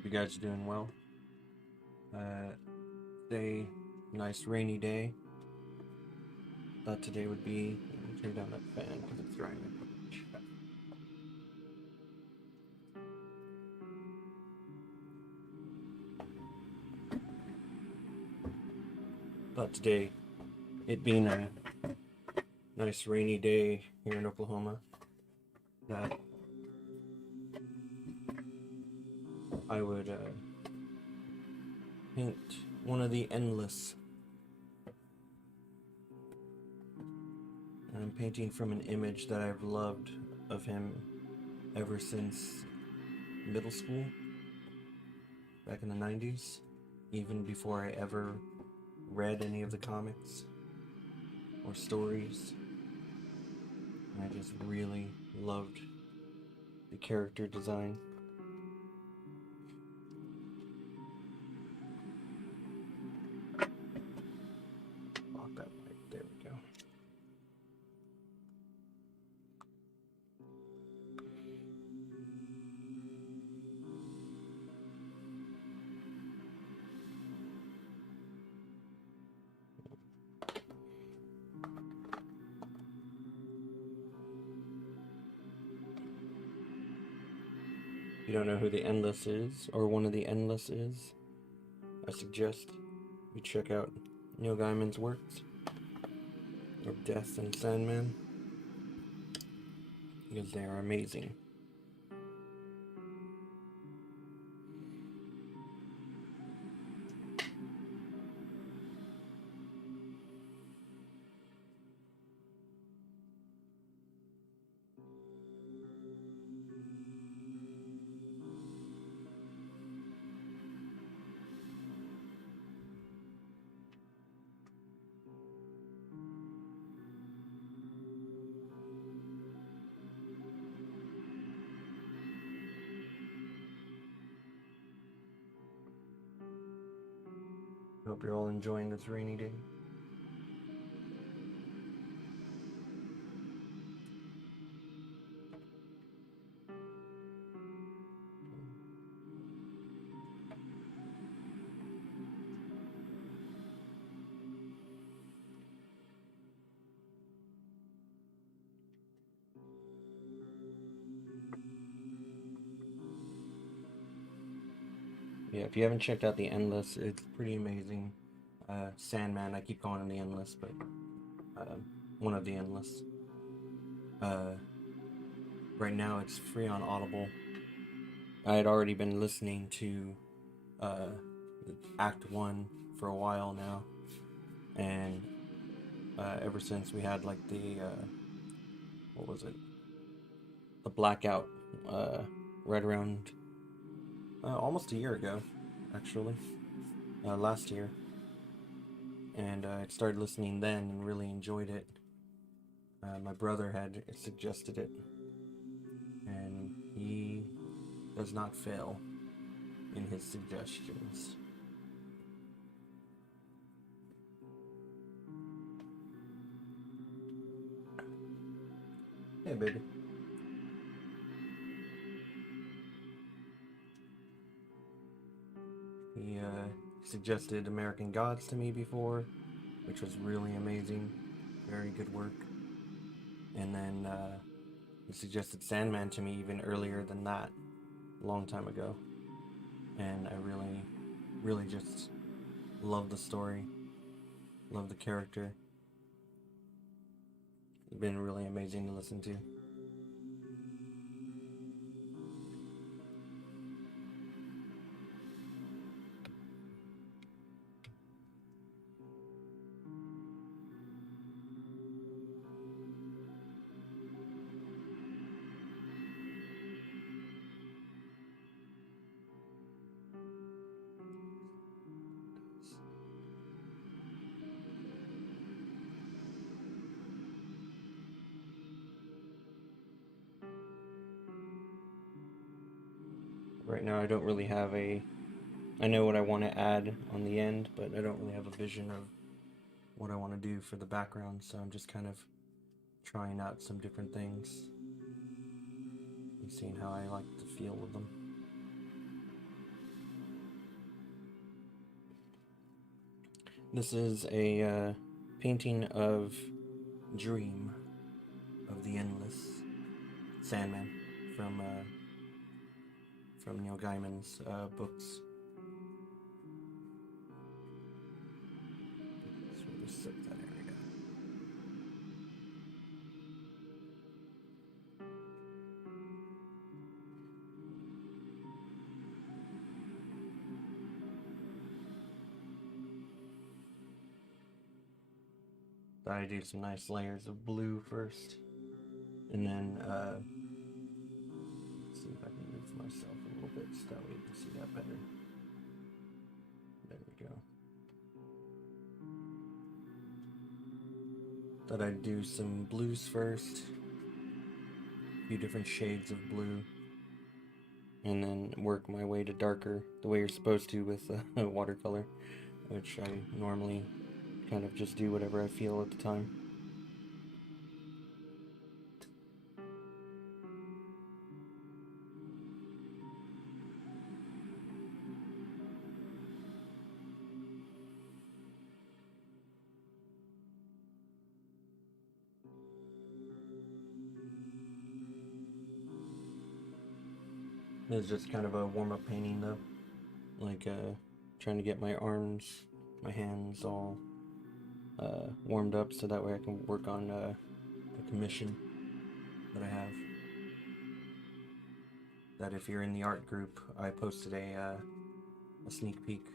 Hope you guys are doing well. Today, nice rainy day. thought today would be, turn down that fan because it's drying my footage. Thought today, it being a nice rainy day here in Oklahoma, that I would paint one of the Endless. And I'm painting from an image that I've loved of him ever since middle school, back in the 90s, even before I ever read any of the comics or stories. And I just really loved the character design. Lock that mic, there we go. If you don't know who the Endless is, or one of the Endless is, I suggest you check out Neil Gaiman's works of Death and Sandman, because they are amazing. Hope you're all enjoying this rainy day. Yeah, if you haven't checked out the Endless, it's pretty amazing. Sandman, I keep calling him the Endless, but one of the Endless. Right now it's free on Audible. I had already been listening to Act 1 for a while now, and ever since we had like the, what was it? The blackout, right around almost a year ago, actually, last year, and I started listening then and really enjoyed it. My brother had suggested it, and he does not fail in his suggestions. Hey, baby. He suggested American Gods to me before, which was really amazing. Very good work. And then he suggested Sandman to me even earlier than that, a long time ago. And I really just love the story, love the character. It's been really amazing to listen to. Right now I don't really have I know what I want to add on the end, but I don't really have a vision of what I want to do for the background, so I'm just kind of trying out some different things and seeing how I like to feel with them. This is a painting of dream of the endless Sandman from Neil Gaiman's books. So we'll just set that area. Thought I'd do some nice layers of blue first, and then let's see if I can move myself a little bit so that way you can see that better. There we go. Thought I'd do some blues first, a few different shades of blue, and then work my way to darker, the way you're supposed to with watercolor, which I normally kind of just do whatever I feel at the time. It's just kind of a warm-up painting though, like trying to get my arms, my hands all warmed up so that way I can work on the commission that I have. That if you're in the art group, I posted a sneak peek.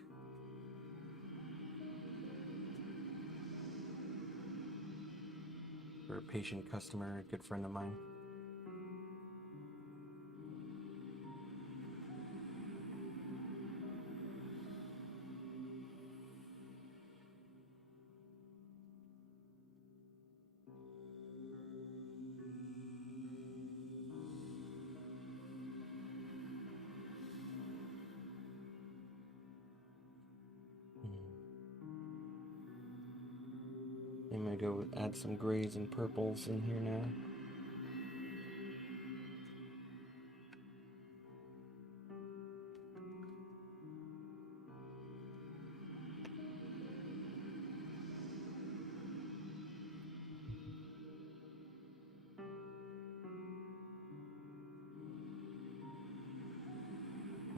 For a patient customer, a good friend of mine. I'm gonna go add some grays and purples in here now.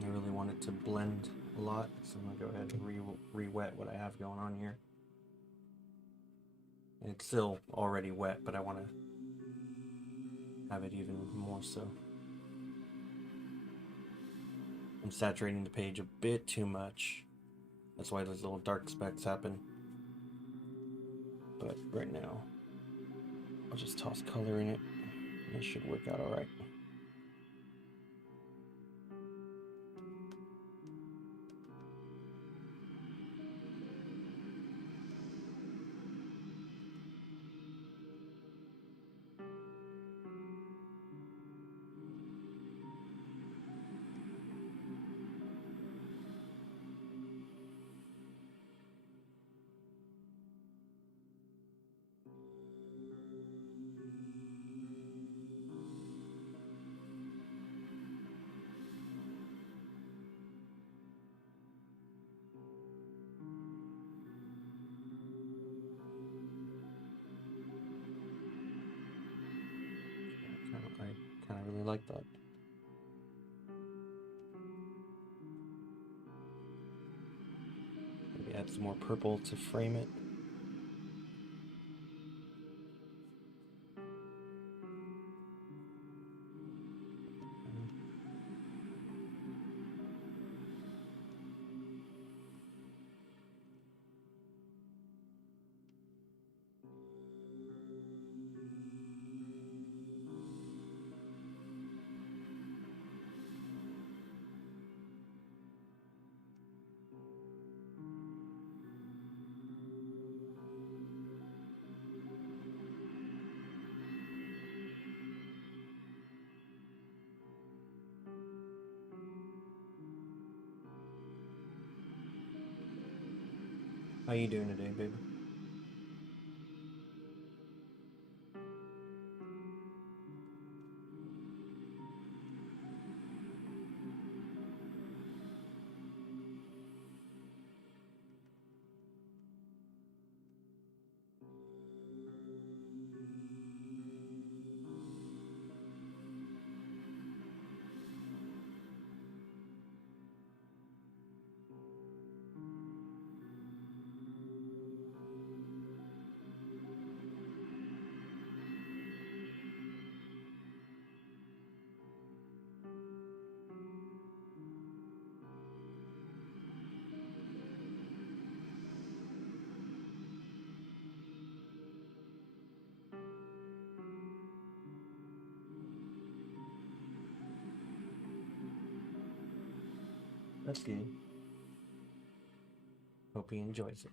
I really want it to blend a lot, so I'm gonna go ahead and re-wet what I have going on here. It's still already wet, but I want to have it even more so. I'm saturating the page a bit too much. That's why those little dark specks happen. But right now, I'll just toss color in it. It should work out alright. I kind of really like that. Maybe add some more purple to frame it. How you doing today, baby? That's good. Hope he enjoys it.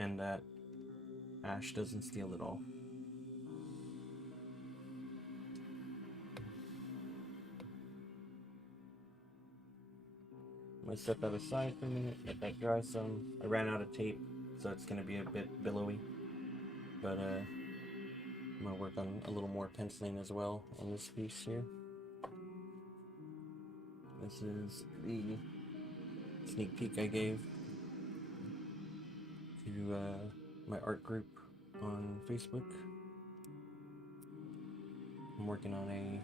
And that Ash doesn't steal it all. I'm gonna set that aside for a minute, let that dry some. I ran out of tape, so it's gonna be a bit billowy. But I'm gonna work on a little more penciling as well on this piece here. This is the sneak peek I gave to my art group on Facebook. I'm working on a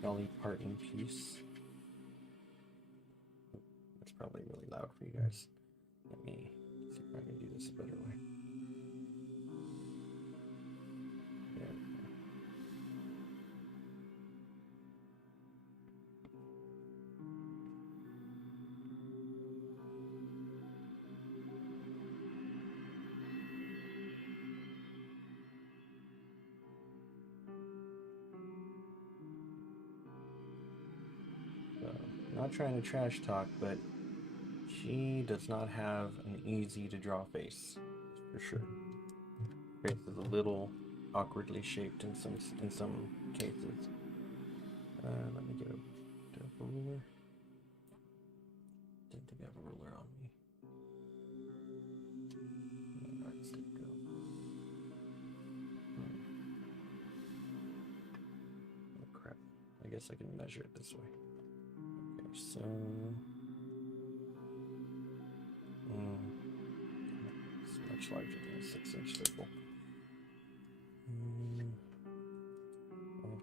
Dolly Parton piece. That's probably really loud for you guys. Let me see if I can do this a better way. There we go. Not trying to trash talk, but she does not have an easy to draw face, for sure. Face is a little awkwardly shaped in some cases. Let me get a ruler. Didn't think I have a ruler on me. Where does it go? Oh crap! I guess I can measure it this way. Okay, so it's much larger than a 6-inch circle. Well,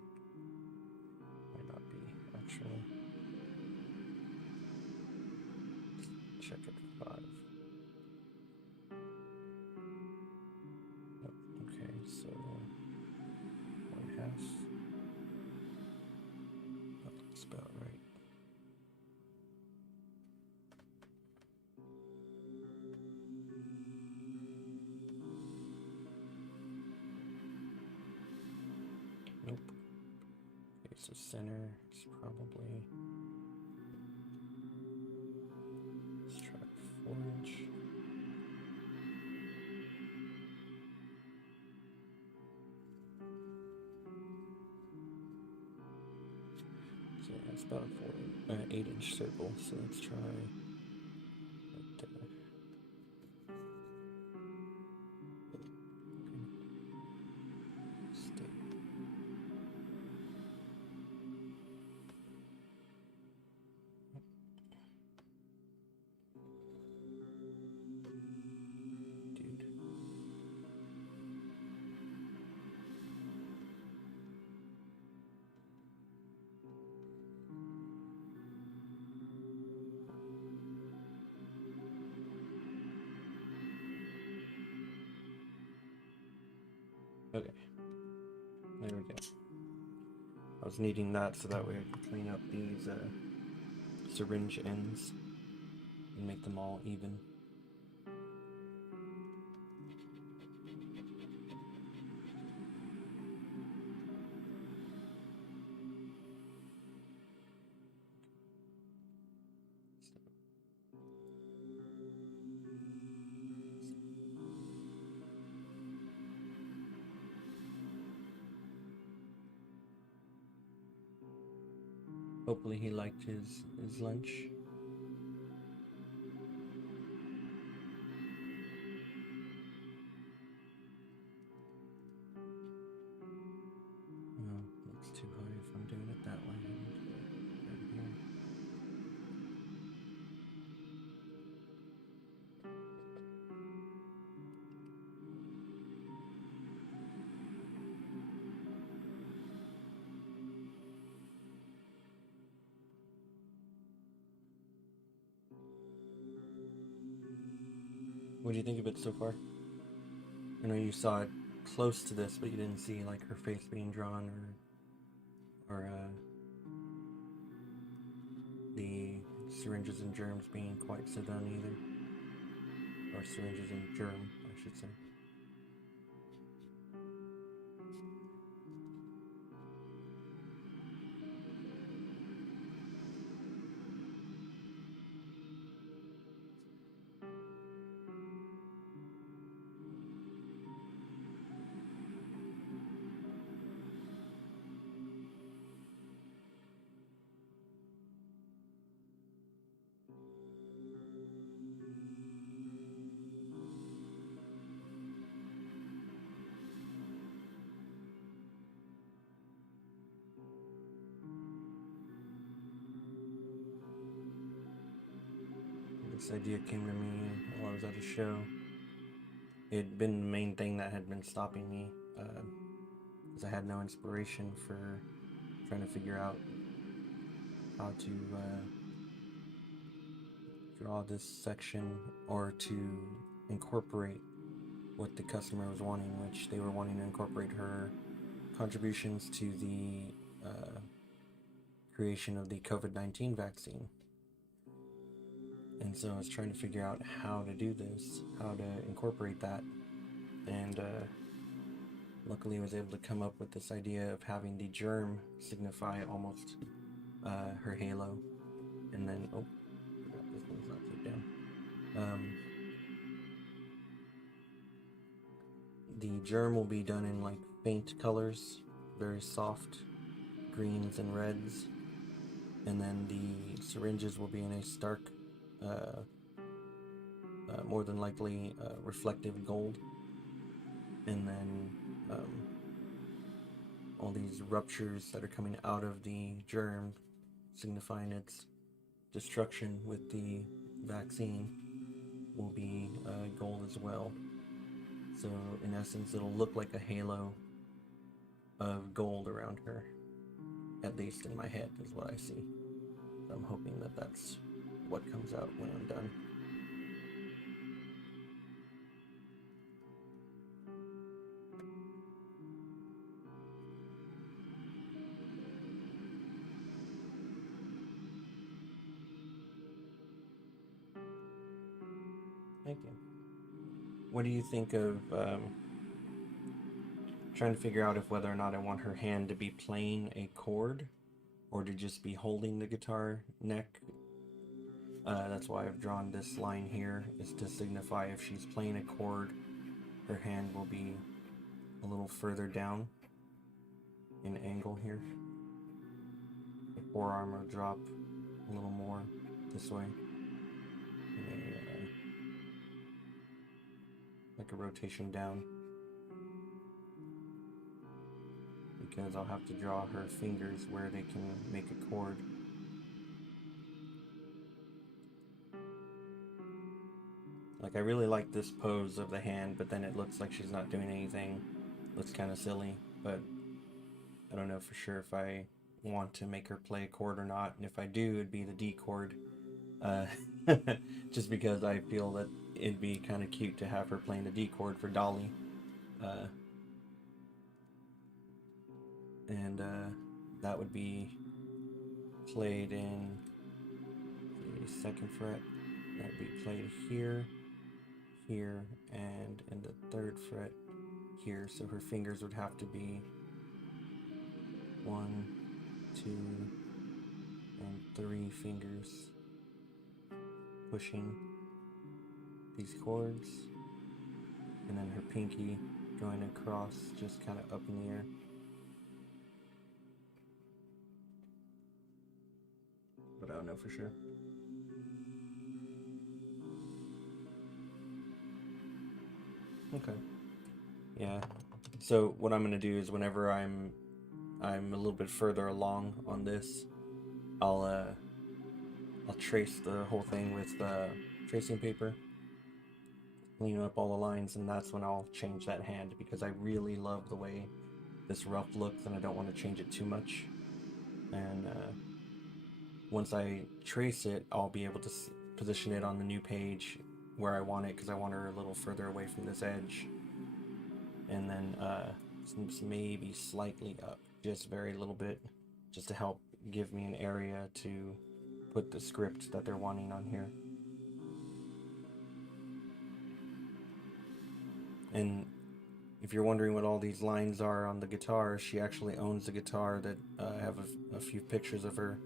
might not be actually. Check at 5. Nope. Okay, so 1/2. That looks about right. Nope. Okay, so center is probably, let's try 4-inch. So yeah, it's about a 8-inch circle. So let's try right there. Stay. Dude. Okay, there we go. I was needing that so that way I can clean up these syringe ends and make them all even. Hopefully he liked his lunch. No, that's too high if I'm doing it that way. I need to go right here. What do you think of it so far? I know you saw it close to this, but you didn't see like her face being drawn or the syringes and germs being quite so done either. Or syringes and germ, I should say. This idea came to me while I was at a show. It had been the main thing that had been stopping me, because I had no inspiration for trying to figure out how to draw this section or to incorporate what the customer was wanting, which they were wanting to incorporate her contributions to the creation of the COVID-19 vaccine. And so I was trying to figure out how to do this, how to incorporate that, and luckily I was able to come up with this idea of having the germ signify almost her halo, and then, oh, this one's not taped down. The germ will be done in like faint colors, very soft greens and reds, and then the syringes will be in a stark, more than likely reflective gold, and then all these ruptures that are coming out of the germ signifying its destruction with the vaccine will be gold as well. So in essence, it'll look like a halo of gold around her, at least in my head is what I see. So I'm hoping that that's what comes out when I'm done. Thank you. What do you think of trying to figure out if whether or not I want her hand to be playing a chord or to just be holding the guitar neck? That's why I've drawn this line here, is to signify if she's playing a chord, her hand will be a little further down in angle here. The forearm will drop a little more this way. Like a rotation down. Because I'll have to draw her fingers where they can make a chord. Like, I really like this pose of the hand, but then it looks like she's not doing anything. Looks kind of silly, but I don't know for sure if I want to make her play a chord or not. And if I do, it'd be the D chord. Just because I feel that it'd be kind of cute to have her playing the D chord for Dolly. And that would be played in the 2nd fret. That would be played here, here, and in the 3rd fret here. So her fingers would have to be 1, 2, and 3 fingers pushing these chords, and then her pinky going across, just kind of up in the air. But I don't know for sure. Okay. Yeah. So what I'm gonna do is whenever I'm a little bit further along on this, I'll trace the whole thing with tracing paper, clean up all the lines, and that's when I'll change that hand, because I really love the way this rough looks and I don't want to change it too much. And once I trace it, I'll be able to position it on the new page where I want it, because I want her a little further away from this edge. And then maybe slightly up, just very little bit, just to help give me an area to put the script that they're wanting on here. And if you're wondering what all these lines are on the guitar, she actually owns the guitar that I have a few pictures of her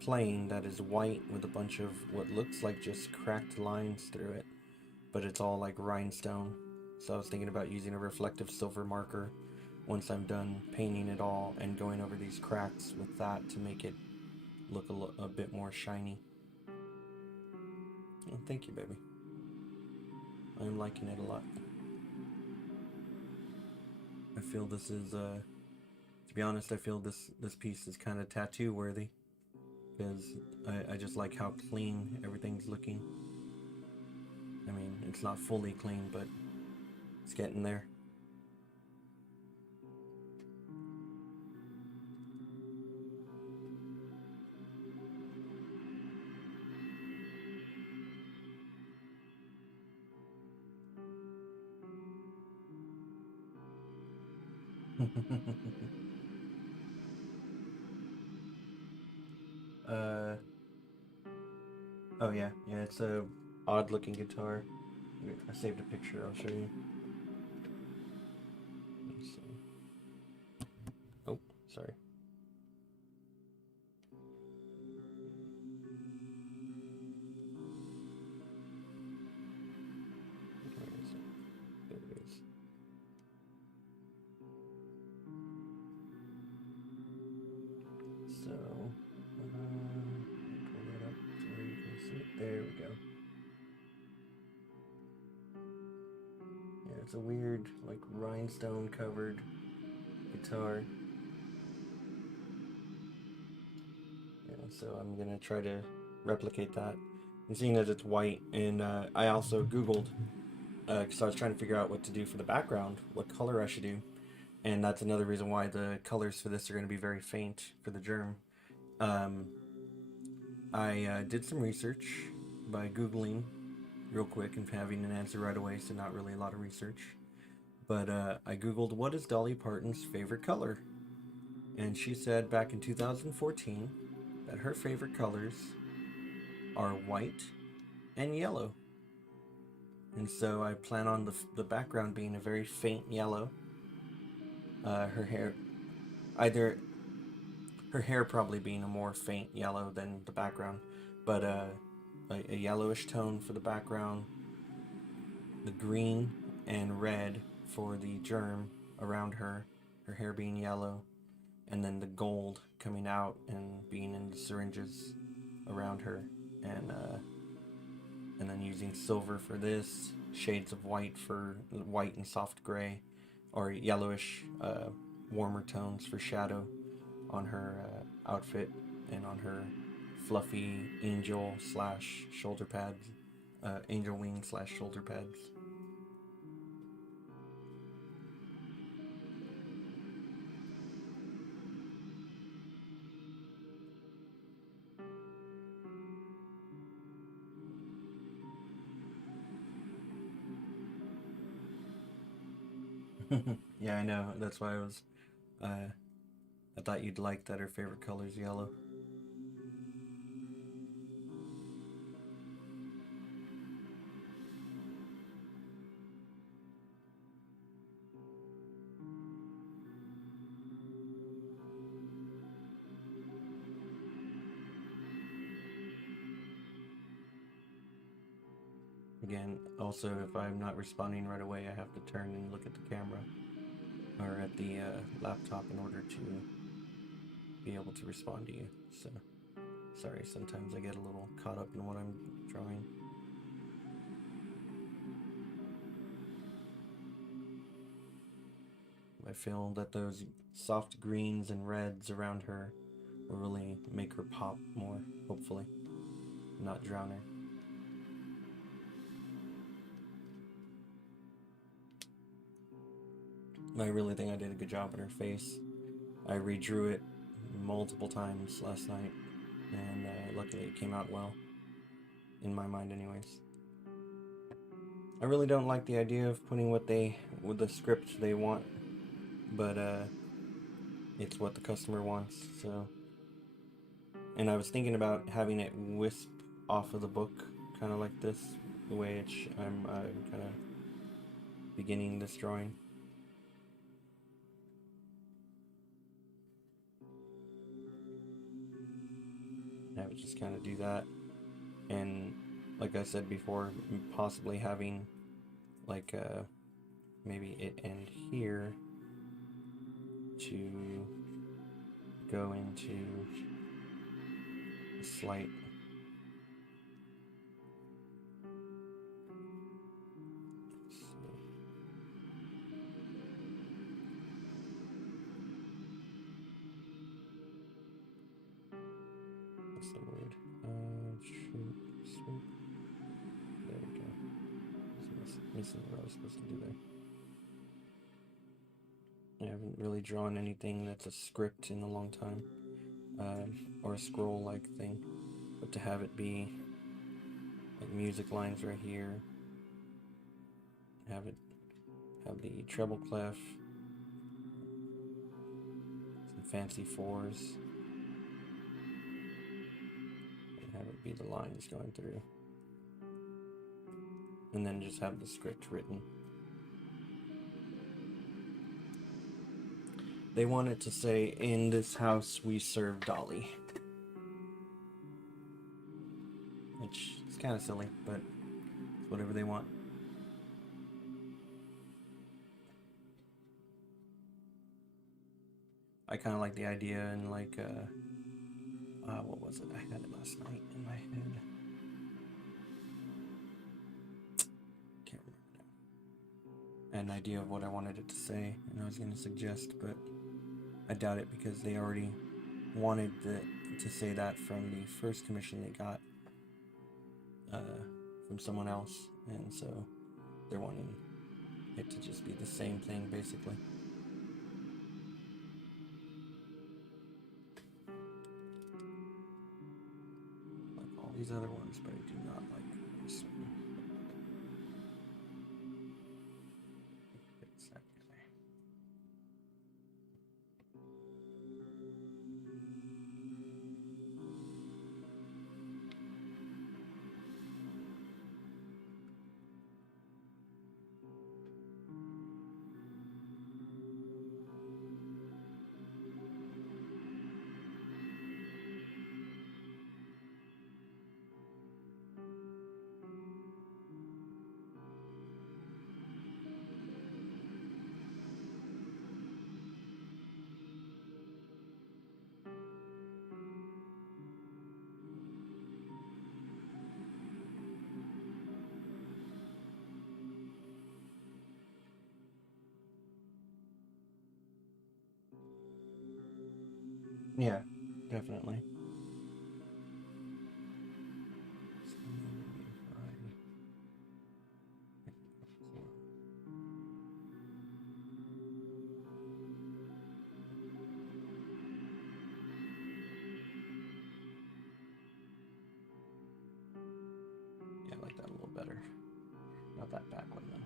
playing, that is white with a bunch of what looks like just cracked lines through it, but it's all like rhinestone. So I was thinking about using a reflective silver marker once I'm done painting it all and going over these cracks with that to make it look a bit more shiny. Oh, thank you, baby. I'm liking it a lot. I feel this is, to be honest, I feel this piece is kind of tattoo worthy, because I just like how clean everything's looking. I mean, it's not fully clean, but it's getting there. uh, oh yeah, it's a odd looking guitar. I saved a picture, I'll show you. Let's see. Oh, sorry. Where is it? There it is. So, pull that up to where you can see it. There we go. Yeah, it's a weird, like, rhinestone covered guitar. Yeah, so I'm gonna try to replicate that. And seeing as it's white, and I also Googled, because I was trying to figure out what to do for the background, what color I should do. And that's another reason why the colors for this are going to be very faint for the germ. I did some research by Googling real quick and having an answer right away, so not really a lot of research. But I Googled, what is Dolly Parton's favorite color? And she said back in 2014 that her favorite colors are white and yellow. And so I plan on the background being a very faint yellow. Her hair probably being a more faint yellow than the background, but a yellowish tone for the background, the green and red for the germ around her hair being yellow, and then the gold coming out and being in the syringes around her, and then using silver for this, shades of white for white and soft gray, or yellowish warmer tones for shadow on her outfit, and on her fluffy angel slash shoulder pads, angel wing slash shoulder pads. Yeah, I know. That's why I thought you'd like that her favorite color is yellow. Again, also, if I'm not responding right away, I have to turn and look at the camera or at the laptop in order to be able to respond to you. So, sorry, sometimes I get a little caught up in what I'm drawing. I feel that those soft greens and reds around her will really make her pop more, hopefully, not drown her. I really think I did a good job on her face. I redrew it multiple times last night, and luckily it came out well, in my mind anyways. I really don't like the idea of putting with the script they want, but it's what the customer wants, so. And I was thinking about having it wisp off of the book, kind of like this, the way I'm kind of beginning this drawing. I would just kind of do that, and like I said before, possibly having like maybe it end here to go into a slight what's the word? Swoop. There we go. missing what I was supposed to do there. I haven't really drawn anything that's a script in a long time, or a scroll-like thing, but to have it be like music lines right here, have the treble clef, some fancy fours, and have it be the lines going through, and then just have the script written. They want it to say, "In this house we serve Dolly," which is kind of silly, but it's whatever they want. I kind of like the idea, and like, what was it? I had it last night in my head. Can't remember now. An idea of what I wanted it to say, and I was going to suggest, but I doubt it because they already wanted to say that from the first commission they got from someone else, and so they're wanting it to just be the same thing, basically. Like all these other ones, but I do not like this one. It's that guy. Yeah, definitely. Yeah, I like that a little better. Not that back one though.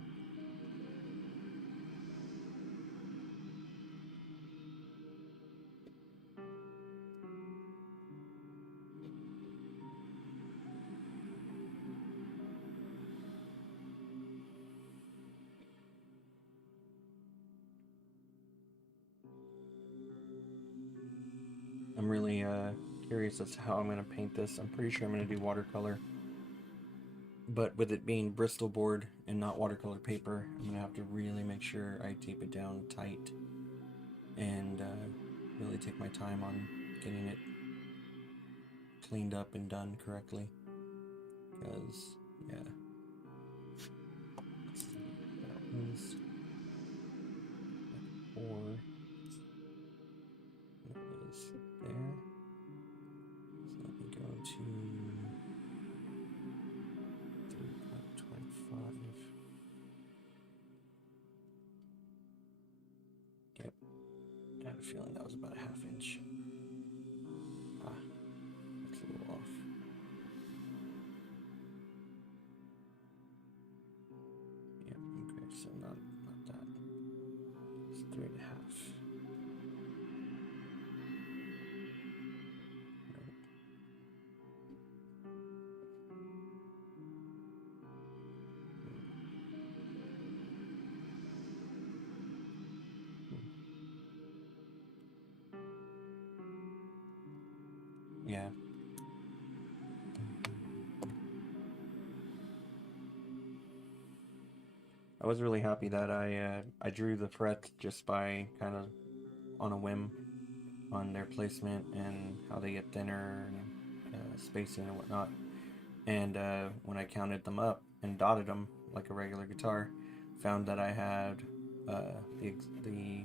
I'm really curious as to how I'm going to paint this. I'm pretty sure I'm going to do watercolor. But with it being Bristol board and not watercolor paper, I'm going to have to really make sure I tape it down tight and really take my time on getting it cleaned up and done correctly. Because, yeah. That was 4. That was there. So let me go to 3.25. Yep. I had a feeling that was about a 1/2 inch. Ah, that's a little off. Yep, okay, so not that. It's 3.5. Yeah. I was really happy that I drew the frets just by kind of on a whim on their placement and how they get thinner and spacing and whatnot. And when I counted them up and dotted them like a regular guitar, found that I had the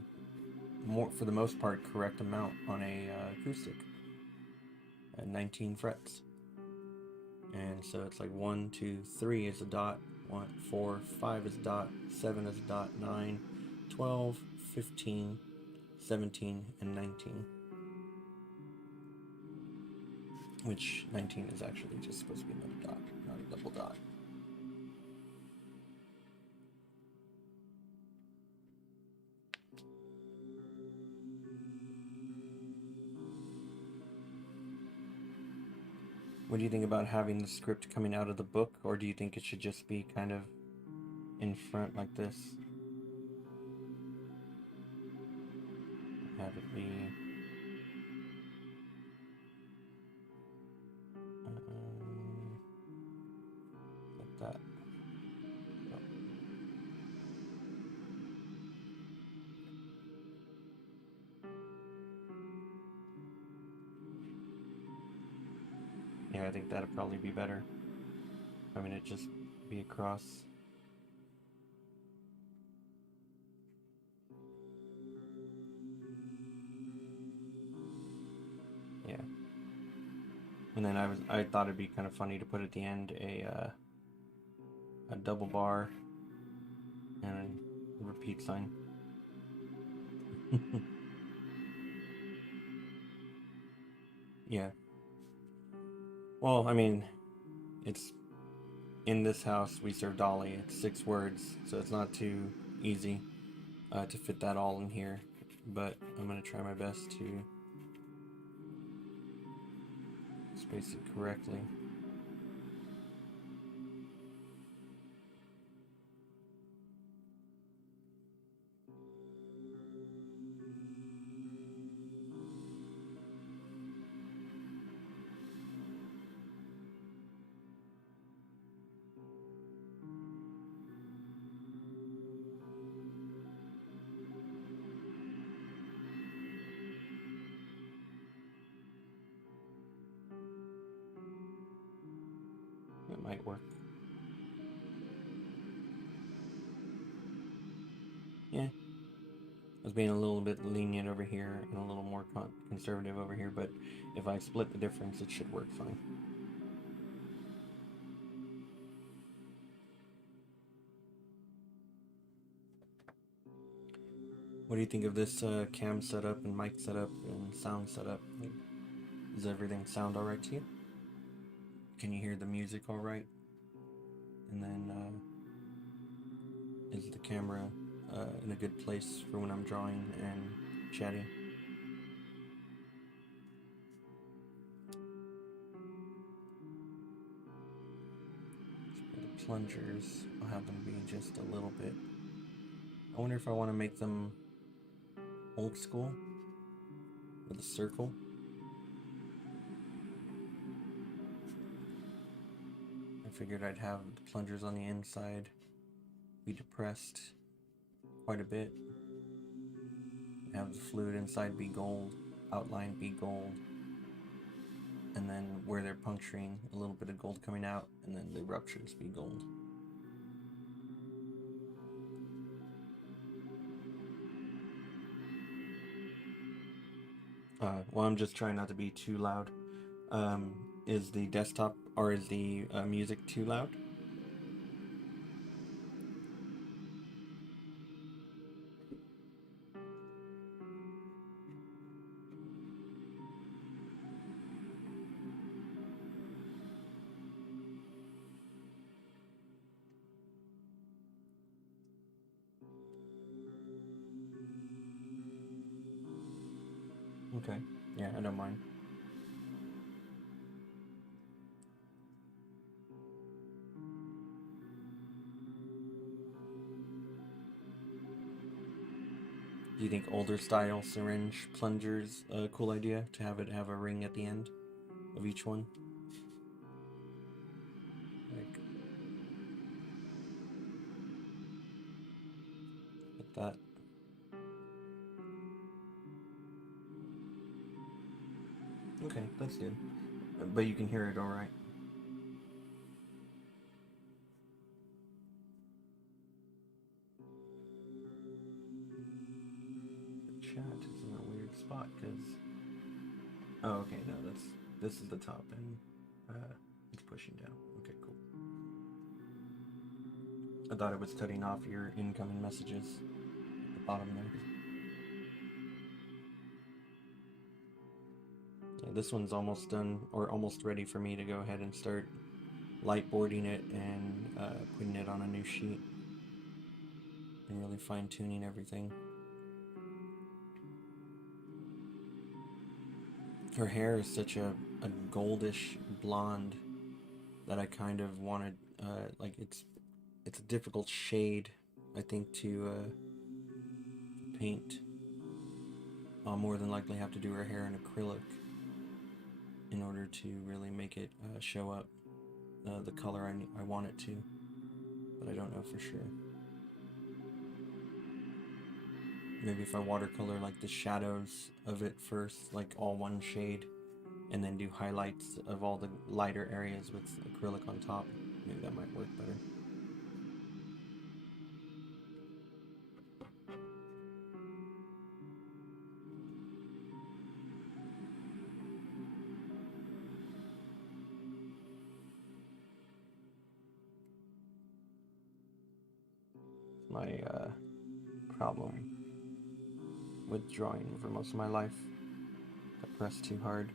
more, for the most part, correct amount on a acoustic at 19 frets. And so it's like 1, 2, 3 is a dot, 1, 4, 5 is dot, 7 is dot, 9, 12, 15, 17, and 19. Which 19 is actually just supposed to be another dot, not a double dot. What do you think about having the script coming out of the book, or do you think it should just be kind of in front like this? Have it be like that. Oh. Yeah, I think that'd probably be better. I mean, it just be across. Yeah. And then I thought it'd be kind of funny to put at the end a double bar and a repeat sign. Yeah. Well, I mean, it's in this house we serve Dolly. It's 6 words, so it's not too easy to fit that all in here. But I'm gonna try my best to space it correctly. It might work. Yeah. I was being a little bit lenient over here and a little more conservative over here, but if I split the difference, it should work fine. What do you think of this cam setup and mic setup and sound setup? Like, does everything sound alright to you? Can you hear the music alright? And then, is the camera in a good place for when I'm drawing and chatting? For the plungers, I'll have them be just a little bit. I wonder if I want to make them old school with a circle. I figured I'd have the plungers on the inside be depressed quite a bit. Have the fluid inside be gold, outline be gold, and then where they're puncturing, a little bit of gold coming out, and then the ruptures be gold. Well, I'm just trying not to be too loud. Is the desktop or is the music too loud? Okay, yeah, I don't mind. Do you think older style syringe plungers a cool idea to have it have a ring at the end of each one? Like that. Okay, that's good. But you can hear it alright. The chat is in a weird spot because. Oh, okay, no, this is the top and it's pushing down. Okay, cool. I thought it was cutting off your incoming messages at the bottom there. Yeah, this one's almost done, or almost ready for me to go ahead and start light boarding it and putting it on a new sheet and really fine tuning everything. Her hair is such a goldish blonde that I kind of wanted, like it's a difficult shade, I think, to paint. I'll more than likely have to do her hair in acrylic in order to really make it show up the color I want it to, but I don't know for sure. Maybe if I watercolor like the shadows of it first, like all one shade, and then do highlights of all the lighter areas with acrylic on top, maybe that might work better. My problem with drawing for most of my life. I press too hard.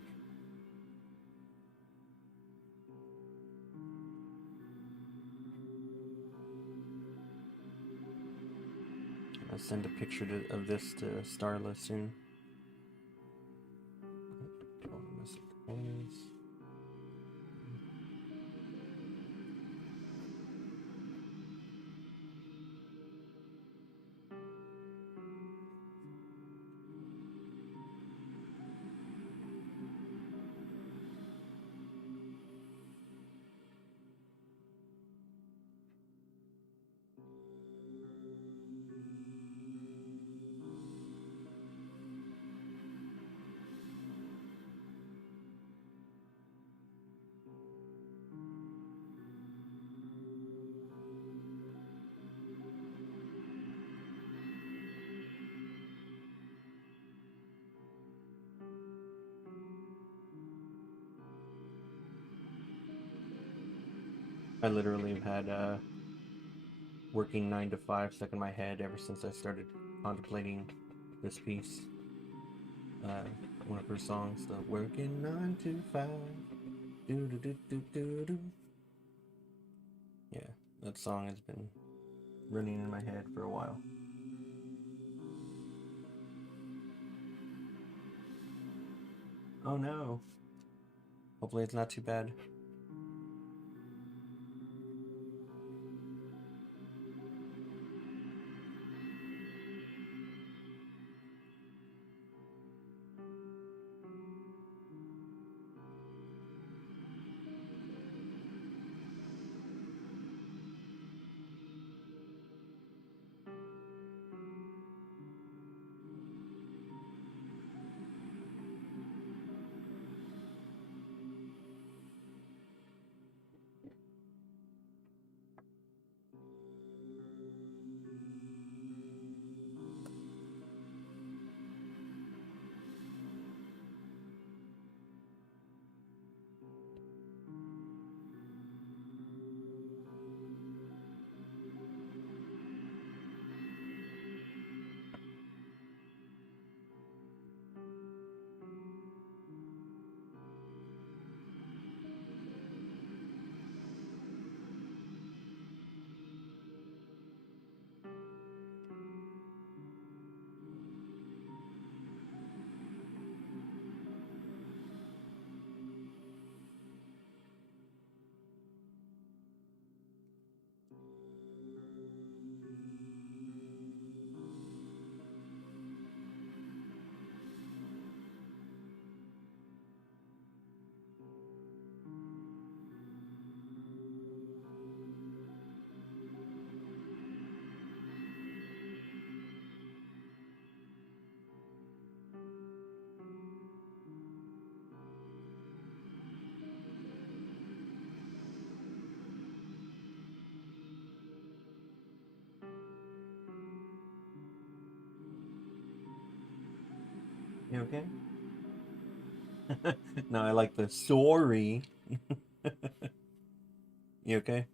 I'll send a picture of this to Starla soon. I literally have had working 9 to 5 stuck in my head ever since I started contemplating this piece. One of her songs, the working 9 to 5, do do do do do do. Yeah, that song has been running in my head for a while. Oh no. Hopefully it's not too bad. You okay? No, I like the sorry. You okay?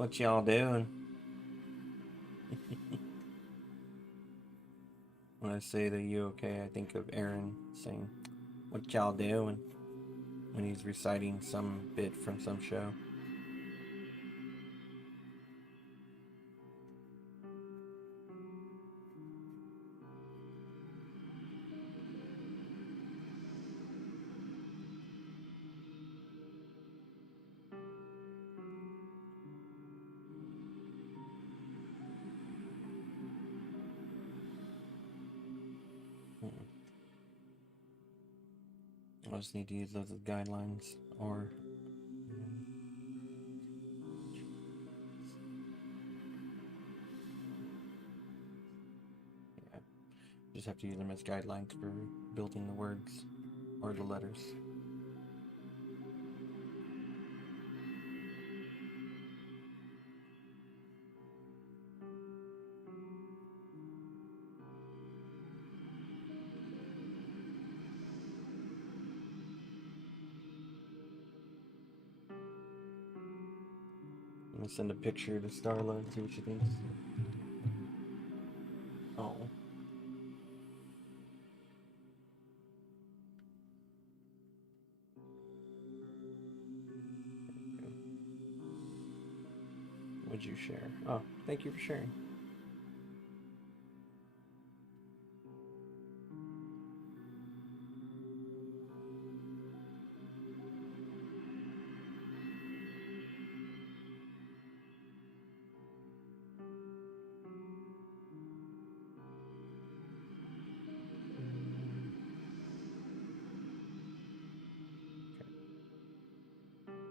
What y'all doing? When I say the you okay, I think of Aaron saying, "What y'all doing?" when he's reciting some bit from some show. I just need to use those as guidelines, or yeah, just have to use them as guidelines for building the words or the letters. I'm gonna send a picture to Starla and see what she thinks. Oh. Would you share? Oh, thank you for sharing.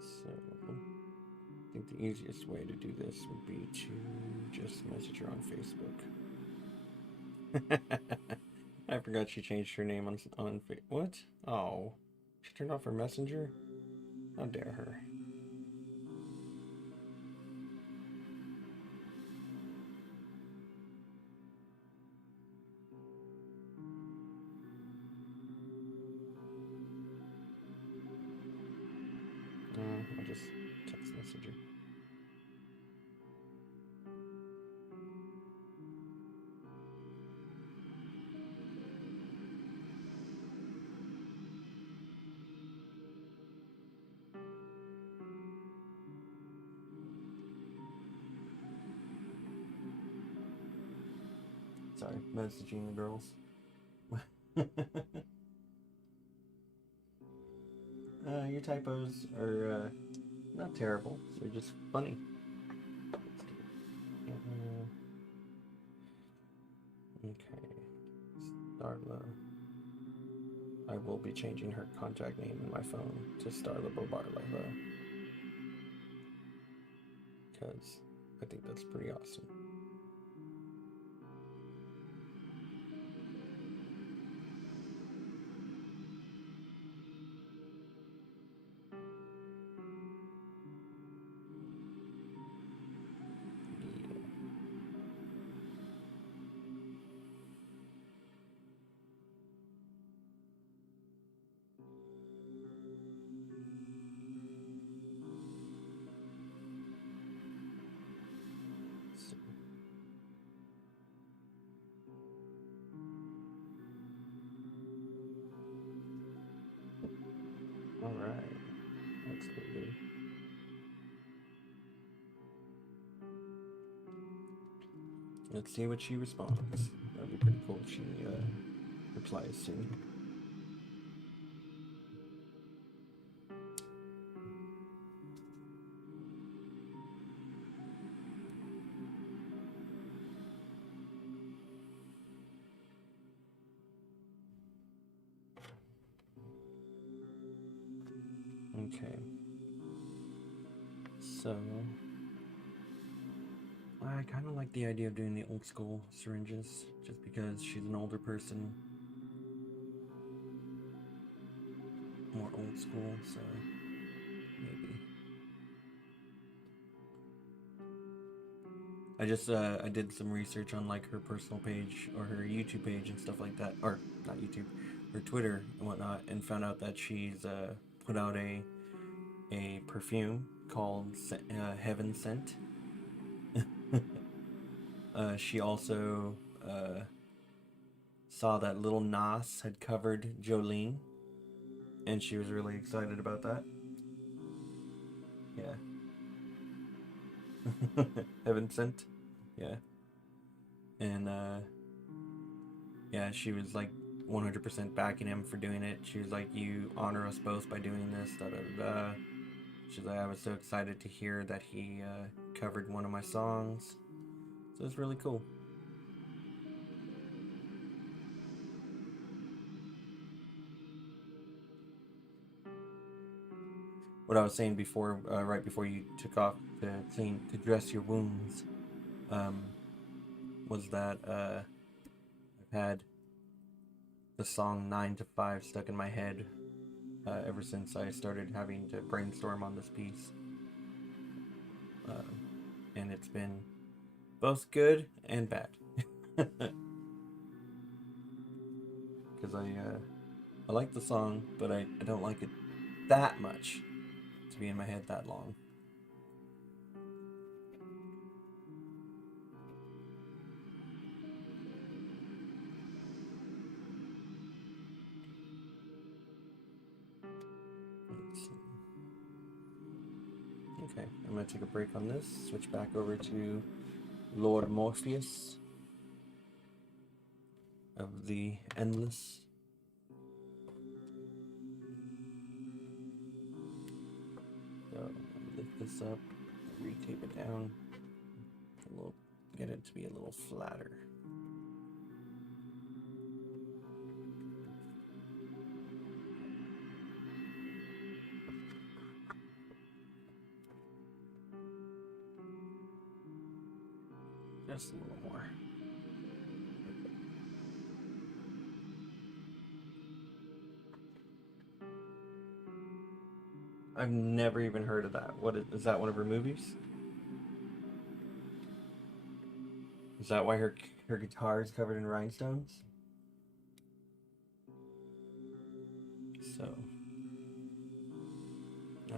So, I think the easiest way to do this would be to just message her on Facebook. I forgot she changed her name on what? Oh, she turned off her messenger? How dare her. I'll just text message her. Sorry, messaging the girls. Your typos are not terrible. They're just funny. Okay. Starla. I will be changing her contact name in my phone to Starla Bobarleva. Because I think that's pretty awesome. Alright, that's good. Let's see what she responds. That'd be pretty cool if she replies soon. Okay. So, I kind of like the idea of doing the old school syringes, just because she's an older person. More old school, so maybe. I did some research on like her personal page or her YouTube page and stuff like that, or not YouTube, her Twitter and whatnot, and found out that she's put out a perfume called Heaven Scent, She also saw that Lil Nas had covered Jolene, and she was really excited about that. Yeah. Heaven Sent. Yeah. And yeah, she was like 100% backing him for doing it. She was like, "You honor us both by doing this." Da da da. She's like, "I was so excited to hear that he covered one of my songs." So it's really cool. What I was saying before, right before you took off to dress your wounds, um, was that I've had the song 9 to 5 stuck in my head ever since I started having to brainstorm on this piece. And it's been both good and bad. Because I like the song, but I don't like it that much to be in my head that long. Okay, I'm gonna take a break on this, switch back over to Lord Morpheus of the Endless. So lift this up, retape it down, get it to be a little flatter. Just a little more. I've never even heard of that. What is that? One of her movies? Is that why her guitar is covered in rhinestones? So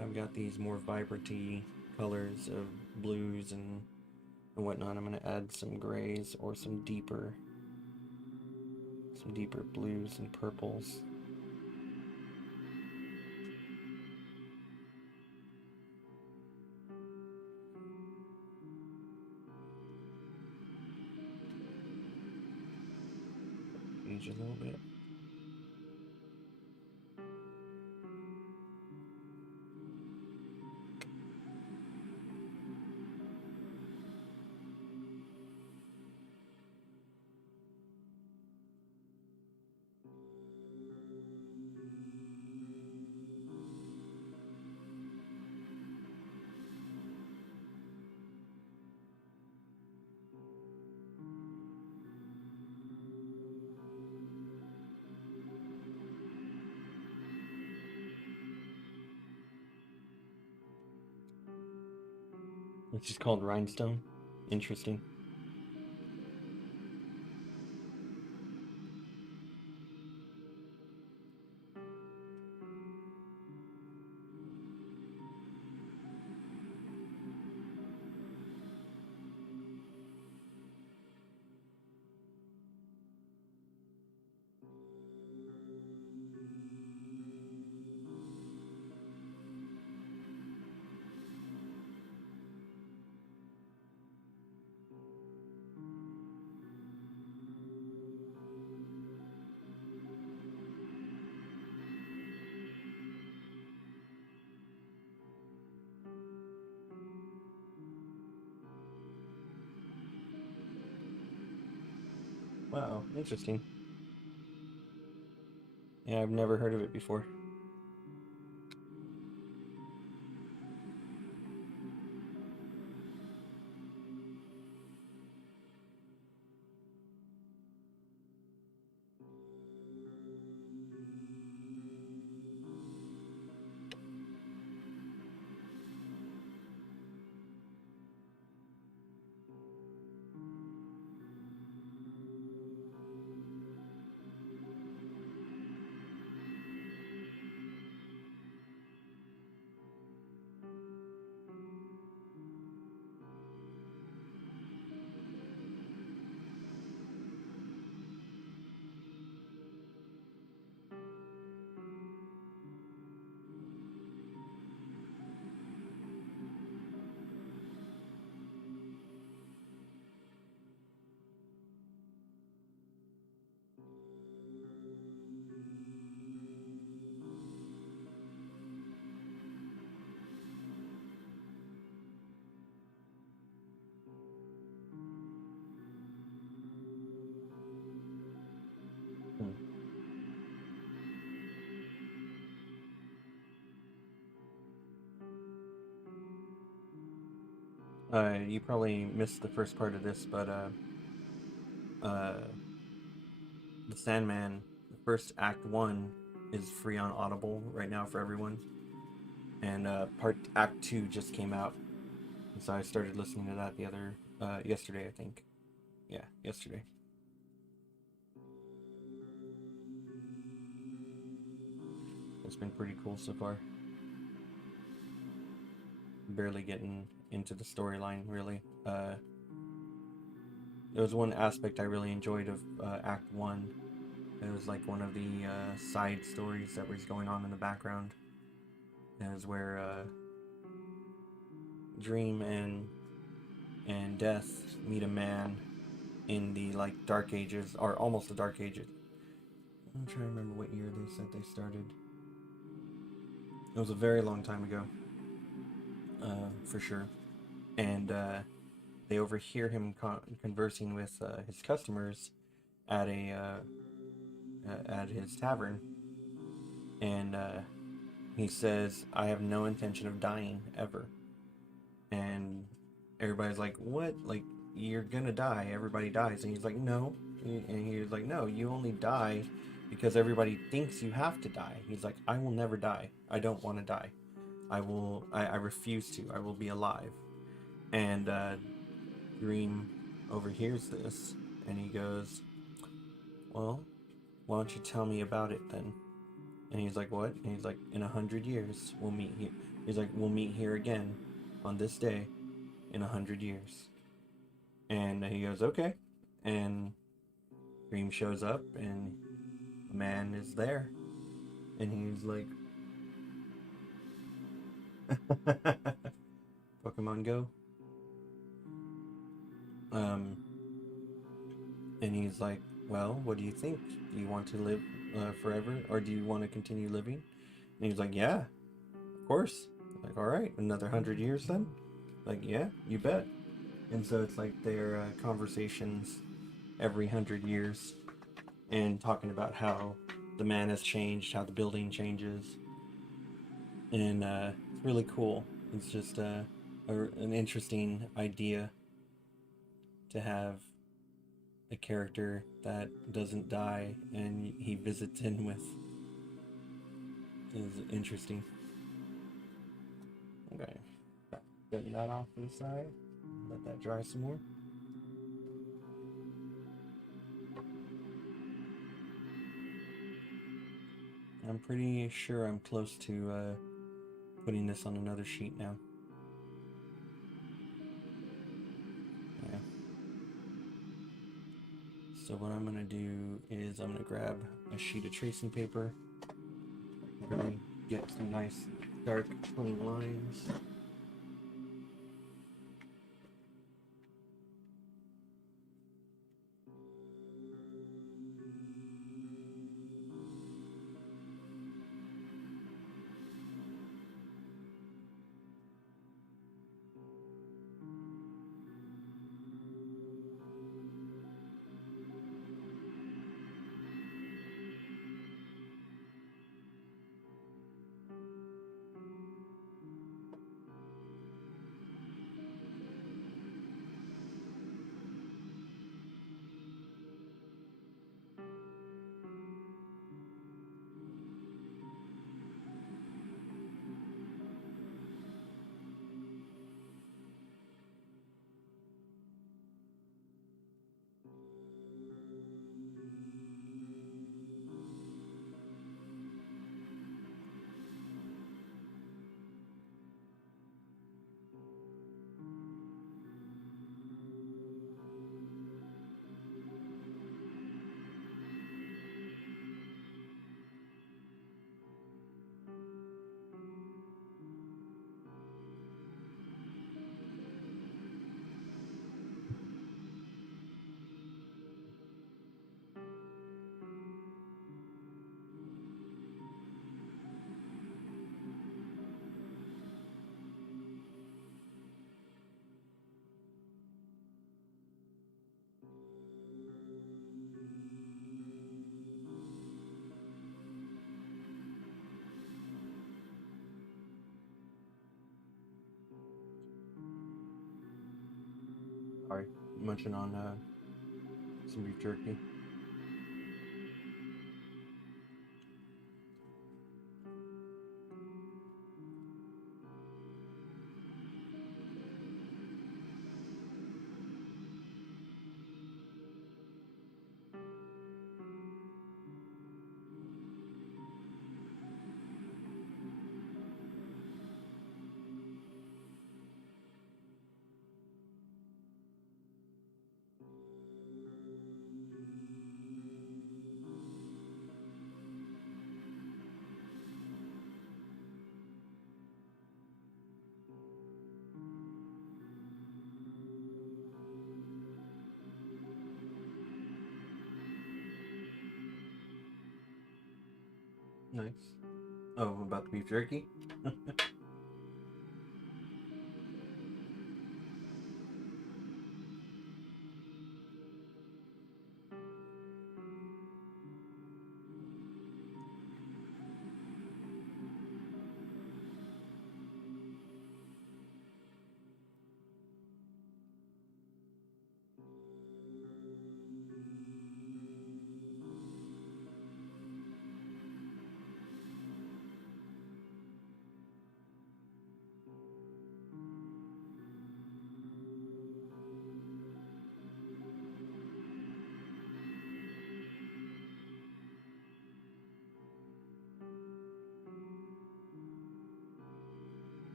I've got these more vibranty colors of blues and whatnot. I'm gonna add some grays or some deeper blues and purples. Age a little bit. It's just called rhinestone. Interesting. Wow, interesting. Yeah, I've never heard of it before. You probably missed the first part of this, but uh, the Sandman, the first Act 1 is free on Audible right now for everyone, and part Act 2 just came out, and so I started listening to that yesterday, I think. Yeah, yesterday. It's been pretty cool so far. Barely getting into the storyline, really. There was one aspect I really enjoyed of Act 1. It was like one of the side stories that was going on in the background. It was where Dream and Death meet a man in the like Dark Ages, or almost the Dark Ages. I'm trying to remember what year they said they started. It was a very long time ago, for sure. And they overhear him conversing with his customers at at his tavern, and he says, "I have no intention of dying ever." And everybody's like, "What? Like, you're gonna die? Everybody dies." And he's like, "No." And he's like, "No, you only die because everybody thinks you have to die." He's like, "I will never die. I don't want to die. I refuse to. I will be alive." And Dream overhears this, and he goes, "Well, why don't you tell me about it then?" And he's like, "What?" And he's like, "In 100 years, we'll meet here." He's like, "We'll meet here again on this day in 100 years." And he goes, "Okay." And Dream shows up, and the man is there. And he's like, Pokemon Go. Um, and he's like, "Well, what do you think? Do you want to live forever, or do you want to continue living?" And he's like, "Yeah, of course." Like, "All right, another 100 years then?" Like, "Yeah, you bet." And so it's like their conversations every 100 years, and talking about how the man has changed, how the building changes, and it's really cool. It's just an interesting idea to have a character that doesn't die and he visits in with. Is interesting. Okay, getting that off to the side. Let that dry some more. I'm pretty sure I'm close to putting this on another sheet now. Yeah. So what I'm gonna do is I'm gonna grab a sheet of tracing paper, really get some nice dark clean lines. Sorry, munching on some beef jerky. Nice. Oh, about the beef jerky?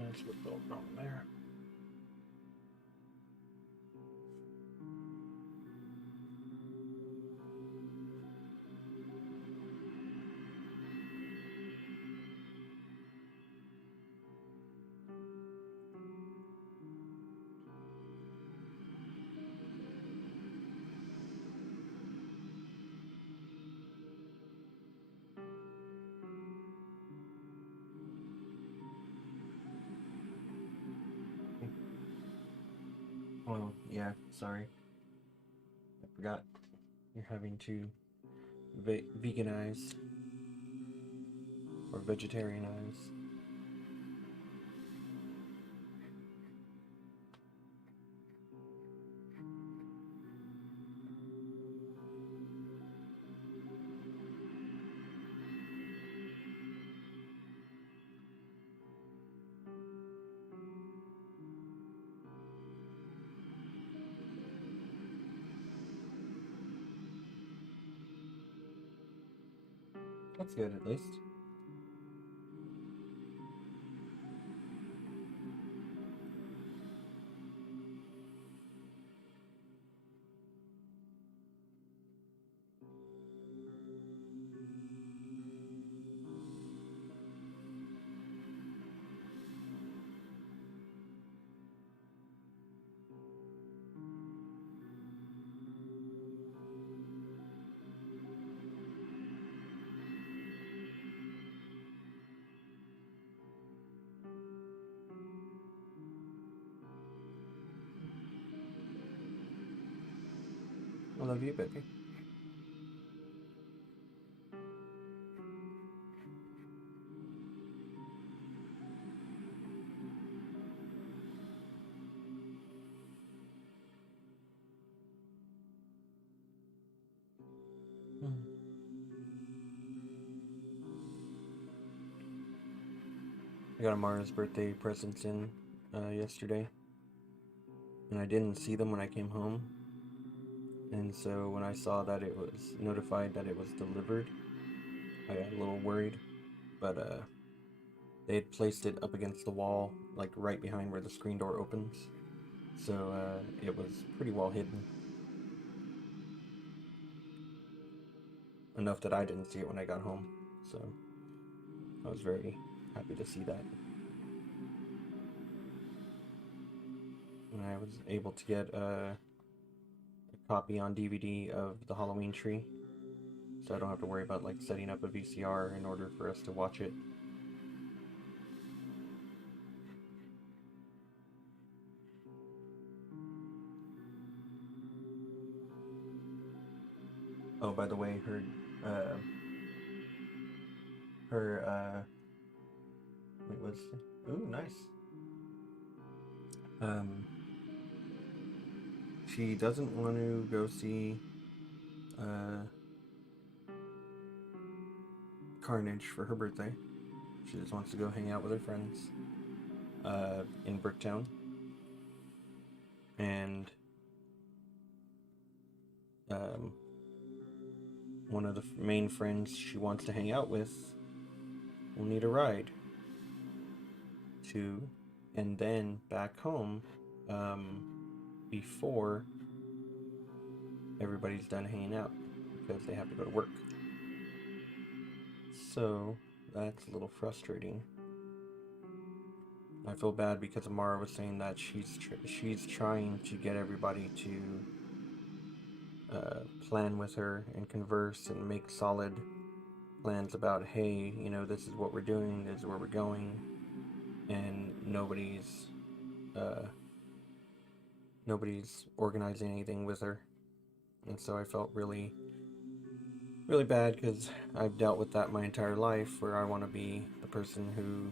That's what's all wrong there. Oh, yeah, sorry. I forgot. You're having to veganize or vegetarianize. That's good, at least. I love you, baby. I got Amara's birthday presents in yesterday, and I didn't see them when I came home. And so when I saw that it was notified that it was delivered, I got a little worried. But they had placed it up against the wall, like right behind where the screen door opens. So it was pretty well hidden. Enough that I didn't see it when I got home. So I was very happy to see that. And I was able to get a copy on DVD of the Halloween Tree so I don't have to worry about like setting up a VCR in order for us to watch it. Oh, by the way, wait, what's, ooh, nice. She doesn't want to go see Carnage for her birthday. She just wants to go hang out with her friends in Bricktown. And one of the main friends she wants to hang out with will need a ride to and then back home before everybody's done hanging out because they have to go to work. So that's a little frustrating. I feel bad because Amara was saying that she's trying to get everybody to plan with her and converse and make solid plans about, hey, you know, this is what we're doing, this is where we're going, and nobody's organizing anything with her. And so I felt really bad because I've dealt with that my entire life, where I want to be the person who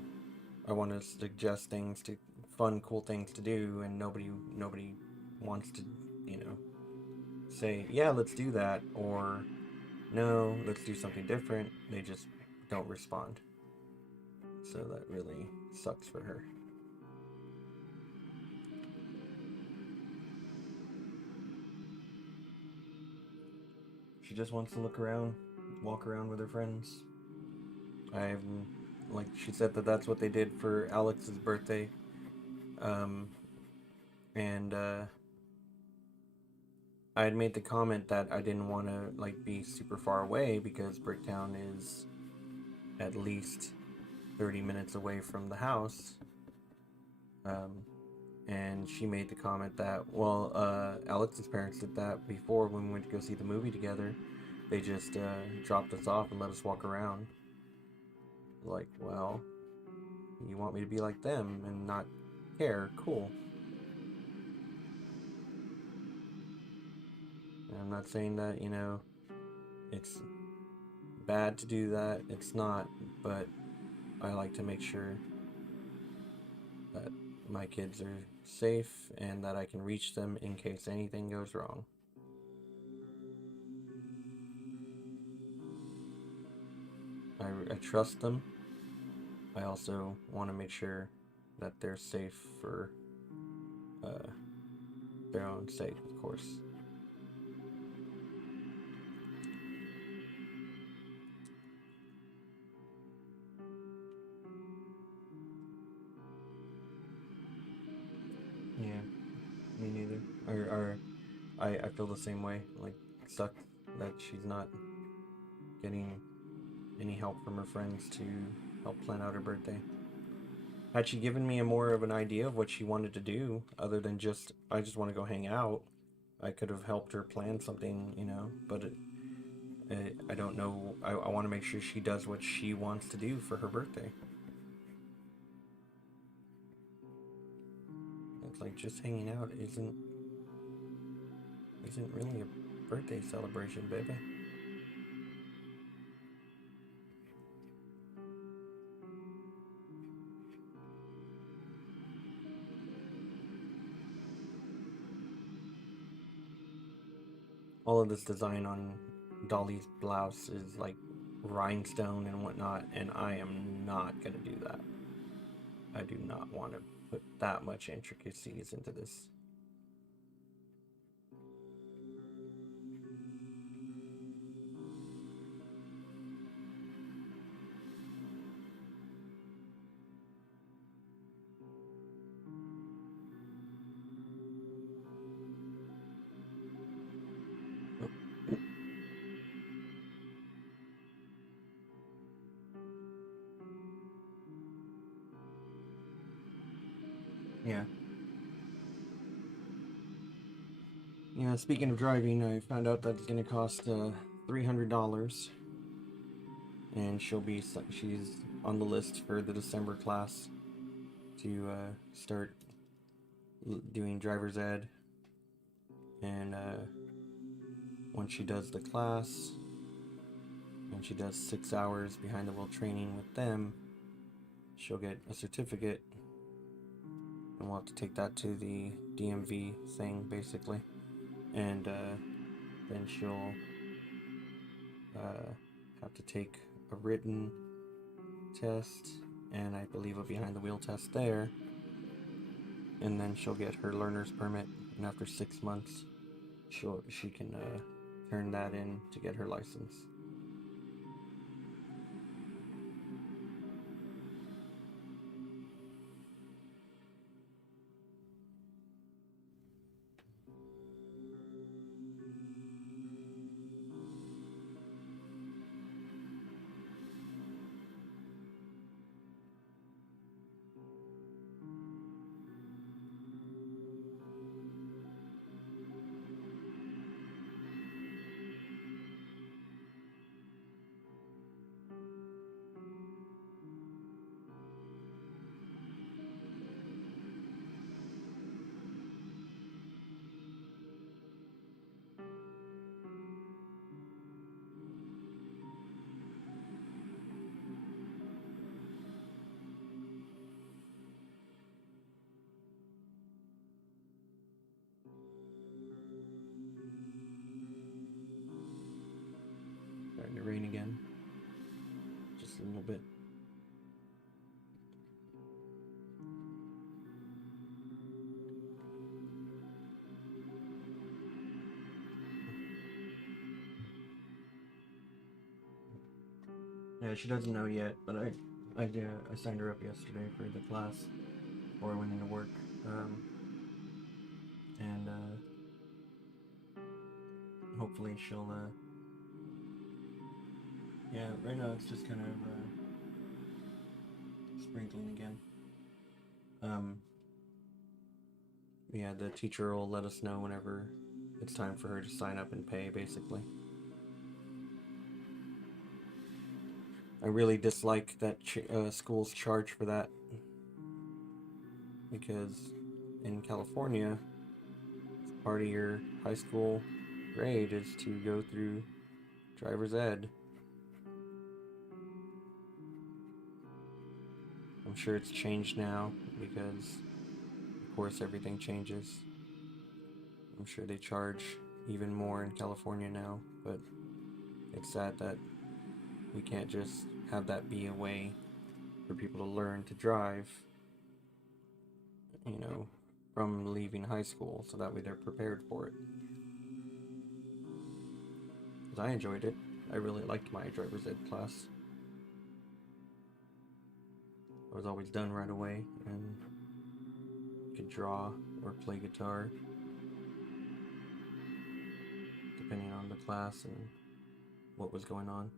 I want to suggest things to, fun, cool things to do, and nobody wants to, you know, say, yeah, let's do that, or no, let's do something different. They just don't respond. So that really sucks for her. She just wants to look around, walk around with her friends. Like she said that's what they did for Alex's birthday. I had made the comment that I didn't want to like be super far away because Bricktown is at least 30 minutes away from the house. And she made the comment that, well, Alex's parents did that before when we went to go see the movie together. They just dropped us off and let us walk around. Like, well, you want me to be like them and not care? Cool. And I'm not saying that, you know, it's bad to do that. It's not, but I like to make sure that my kids are safe and that I can reach them in case anything goes wrong. I trust them. I also want to make sure that they're safe for their own sake, of course. Yeah, me neither. I feel the same way. Like, it sucks that she's not getting any help from her friends to help plan out her birthday. Had she given me more of an idea of what she wanted to do, other than just, I just want to go hang out, I could have helped her plan something, you know, but I don't know. I want to make sure she does what she wants to do for her birthday. It's like just hanging out isn't really a birthday celebration, baby. All of this design on Dolly's blouse is like rhinestone and whatnot, and I am not gonna do that. I do not want to put that much intricacies into this. Yeah. Yeah, speaking of driving, I found out that it's going to cost $300, and she's on the list for the December class to start doing driver's ed. And once she does the class and she does 6 hours behind the wheel training with them, she'll get a certificate, and we'll have to take that to the DMV thing basically, and then she'll have to take a written test and I believe a behind the wheel test there, and then she'll get her learner's permit, and after 6 months she can turn that in to get her license. Starting to rain again, just a little bit. Yeah, she doesn't know yet, but I signed her up yesterday for the class before I went into work, and hopefully she'll yeah, right now it's just kind of sprinkling again. Yeah, the teacher will let us know whenever it's time for her to sign up and pay, basically. I really dislike that schools charge for that, because in California, part of your high school grade is to go through driver's ed. I'm sure it's changed now because, of course, everything changes. I'm sure they charge even more in California now, but it's sad that we can't just have that be a way for people to learn to drive, you know, from leaving high school, so that way they're prepared for it. Because I enjoyed it. I really liked my driver's ed class. I was always done right away and could draw or play guitar, depending on the class and what was going on.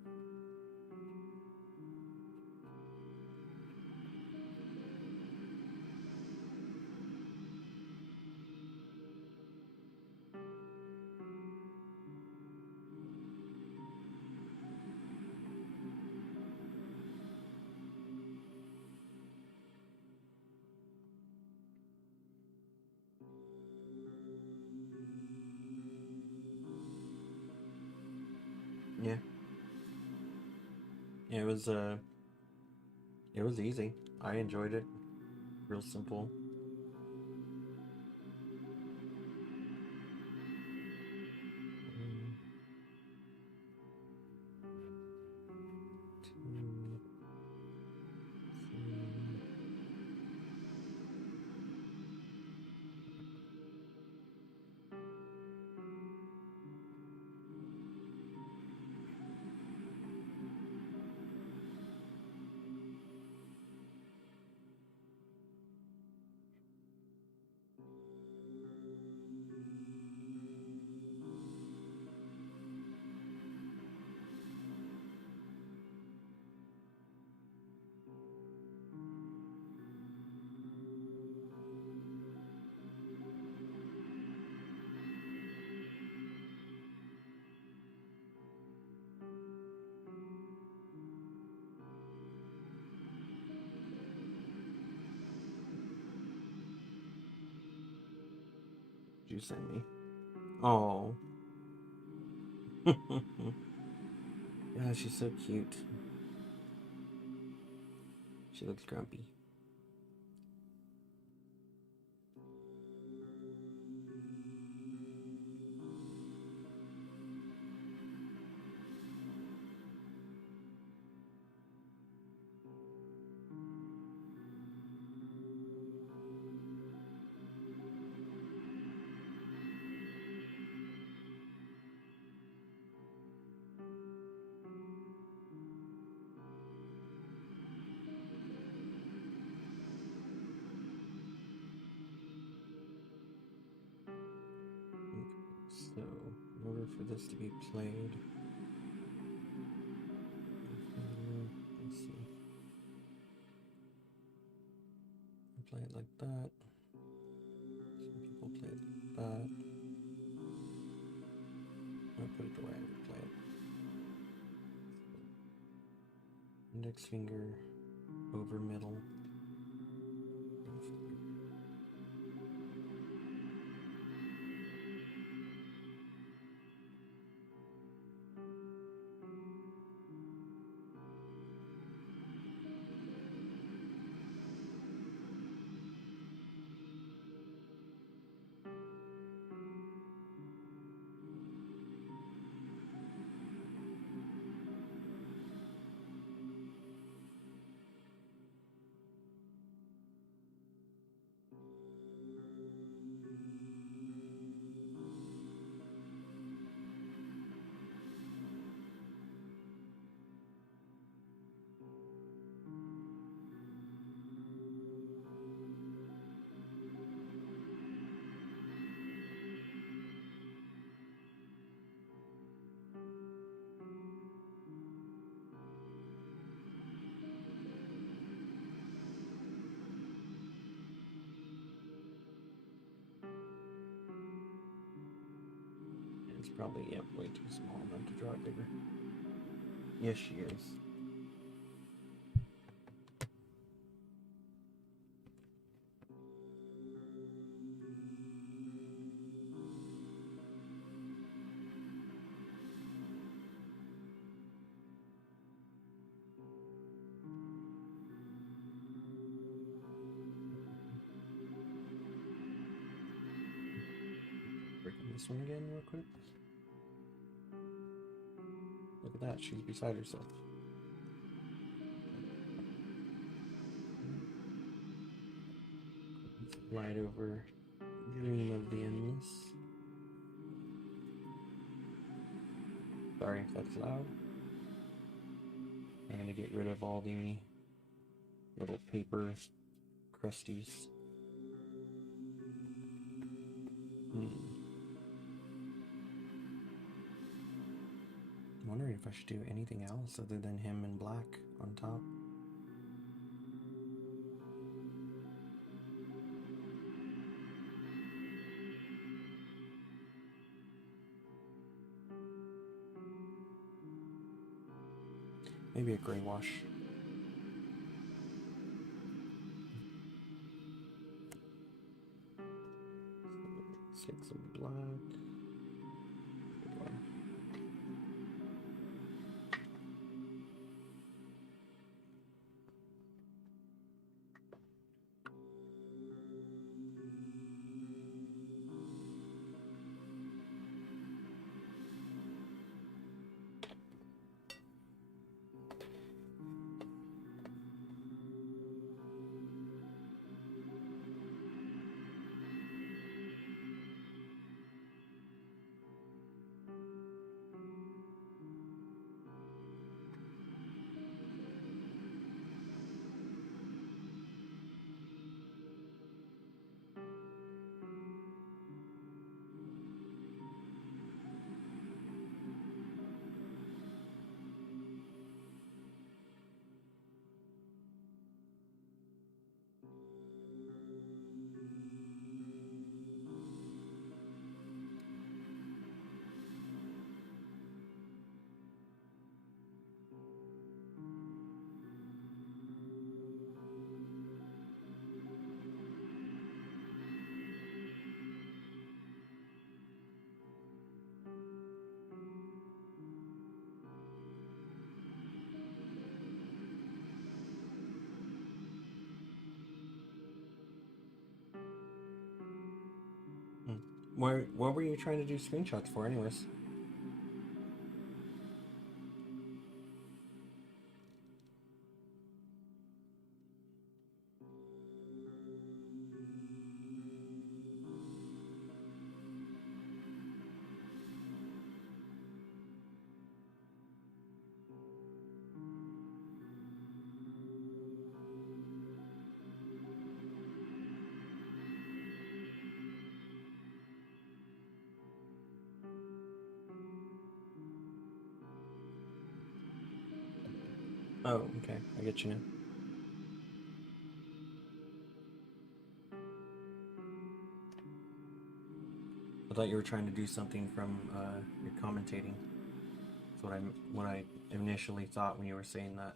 Yeah. Yeah, it was easy. I enjoyed it. Real simple. Did you send me? Oh. Yeah, she's so cute. She looks grumpy. So, in order for this to be played, let's see. I play it like that. Some people play it like that. I'll put it the way I would play it. Index finger over middle. It's probably, yep, way too small. I'm going to draw it bigger. Yes, she is. Breaking this one again real quick. Look at that, she's beside herself. Slide over Dream of the Endless. Sorry if that's loud. I'm gonna get rid of all the little paper crusties. I'm wondering if I should do anything else other than him in black on top. Maybe a gray wash. Let's get some black. What were you trying to do screenshots for, anyways? Oh, okay. I get you now. I thought you were trying to do something from your commentating. That's what I initially thought when you were saying that.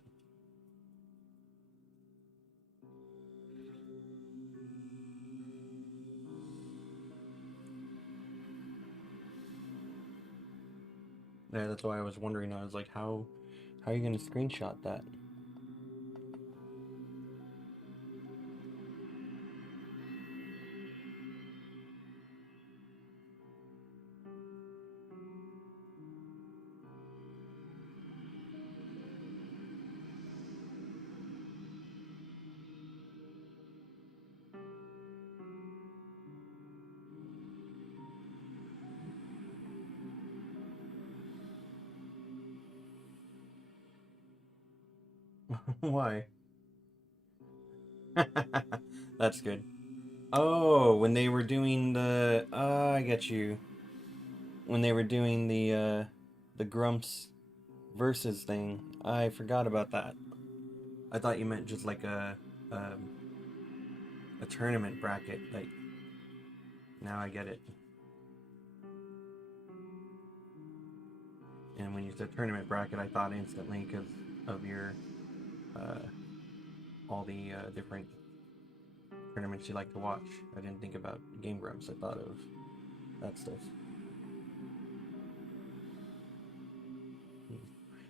Yeah, that's why I was wondering. I was like, how are you going to screenshot that? Why? That's good. Oh, when they were doing the I get you. When they were doing the Grumps versus thing, I forgot about that. I thought you meant just like a tournament bracket. Like, now I get it. And when you said tournament bracket, I thought instantly because of your all the different tournaments you like to watch. I didn't think about Game Grumps. I thought of that stuff.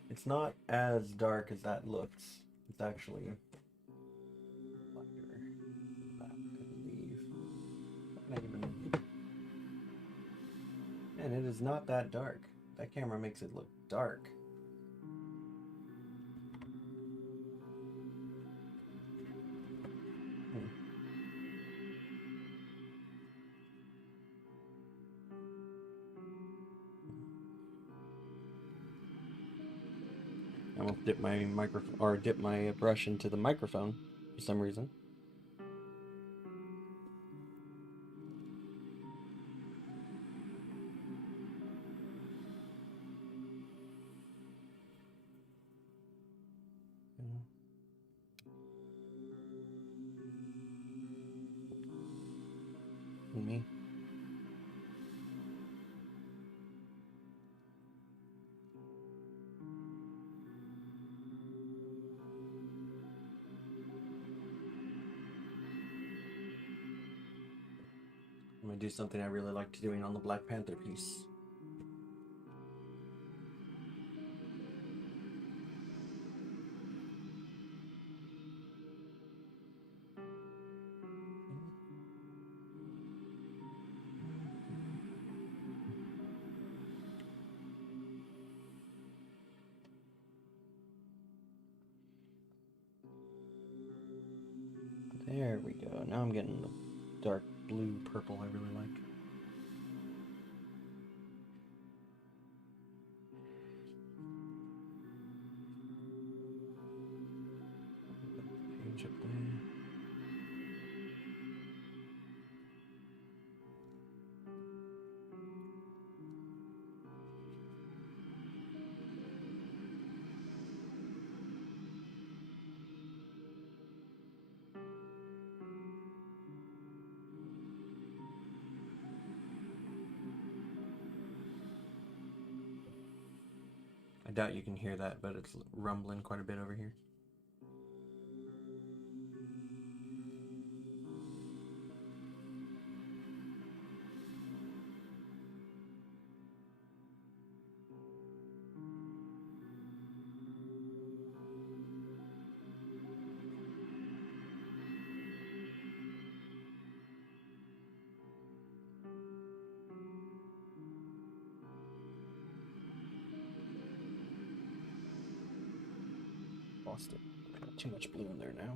It's not as dark as that looks. It's actually lighter than that, I believe. How can I even... And it is not that dark. That camera makes it look dark. I won't dip my microphone or dip my brush into the microphone for some reason. Me. I'm gonna do something I really liked doing on the Black Panther piece. There we go. Now I'm getting the dark blue purple I really like. Page up there. I doubt you can hear that, but it's rumbling quite a bit over here. lost it. Got too much blue in there now.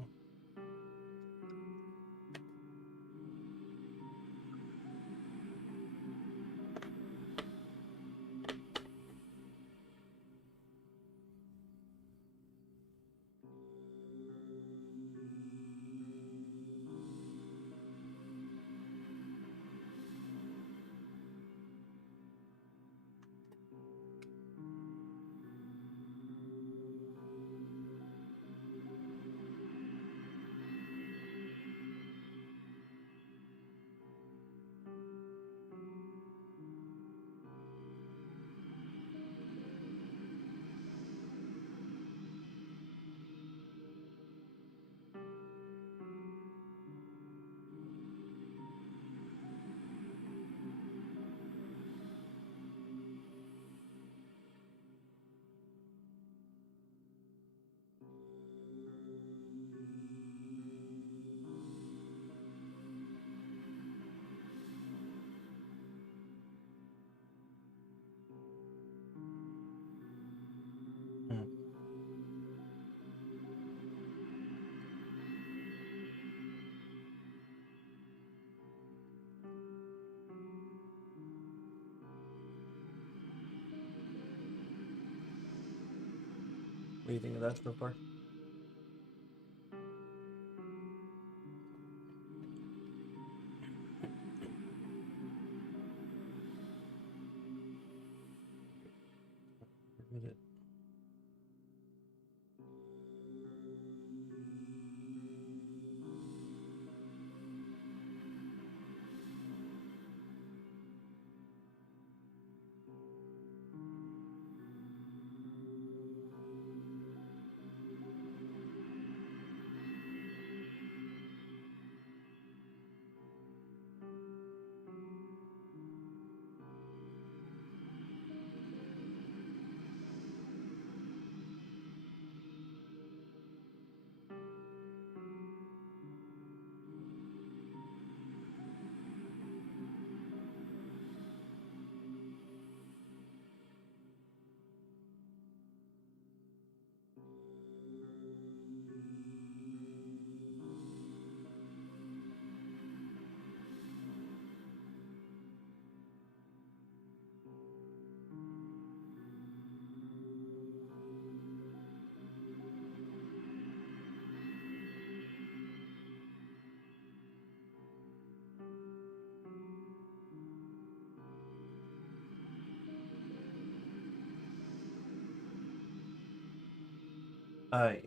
What do you think of that so far?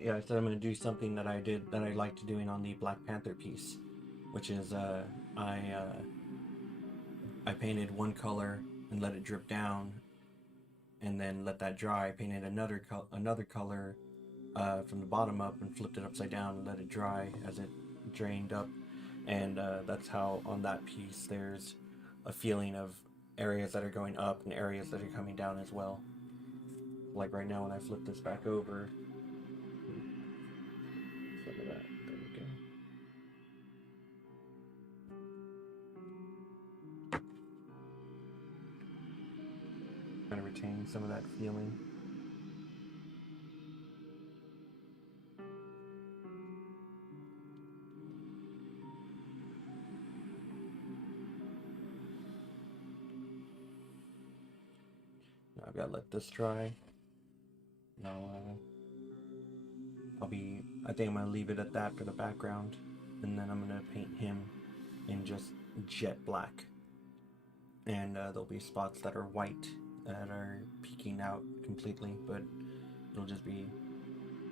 Yeah, I said I'm going to do something that I liked doing on the Black Panther piece, which is I painted one color and let it drip down, and then let that dry. I painted another color from the bottom up and flipped it upside down and let it dry as it drained up, and that's how on that piece there's a feeling of areas that are going up and areas that are coming down as well. Like right now when I flip this back over. Some of that. There we go. Kind of retain some of that feeling. Now I've got to let this dry. Now I think I'm going to leave it at that for the background, and then I'm going to paint him in just jet black. And there'll be spots that are white that are peeking out completely, but it'll just be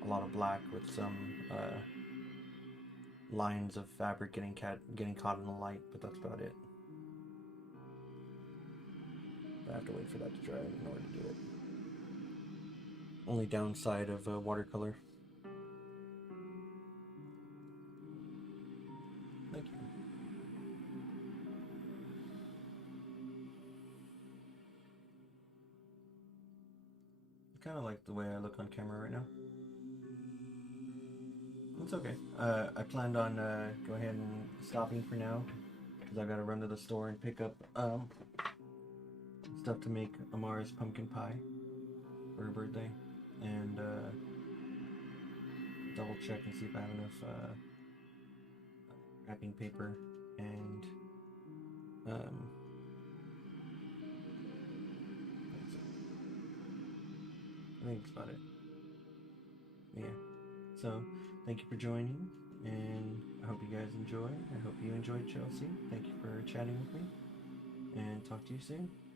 a lot of black with some lines of fabric getting caught in the light, but that's about it. I have to wait for that to dry in order to do it. Only downside of watercolor. Thank you. I kind of like the way I look on camera right now. It's okay. I planned on go ahead and stopping for now because I've got to run to the store and pick up stuff to make Amara's pumpkin pie for her birthday, and double check and see if I have enough wrapping paper and I think that's about it. Yeah. So thank you for joining, and I hope you guys enjoy. I hope you enjoyed, Chelsea. Thank you for chatting with me, and talk to you soon.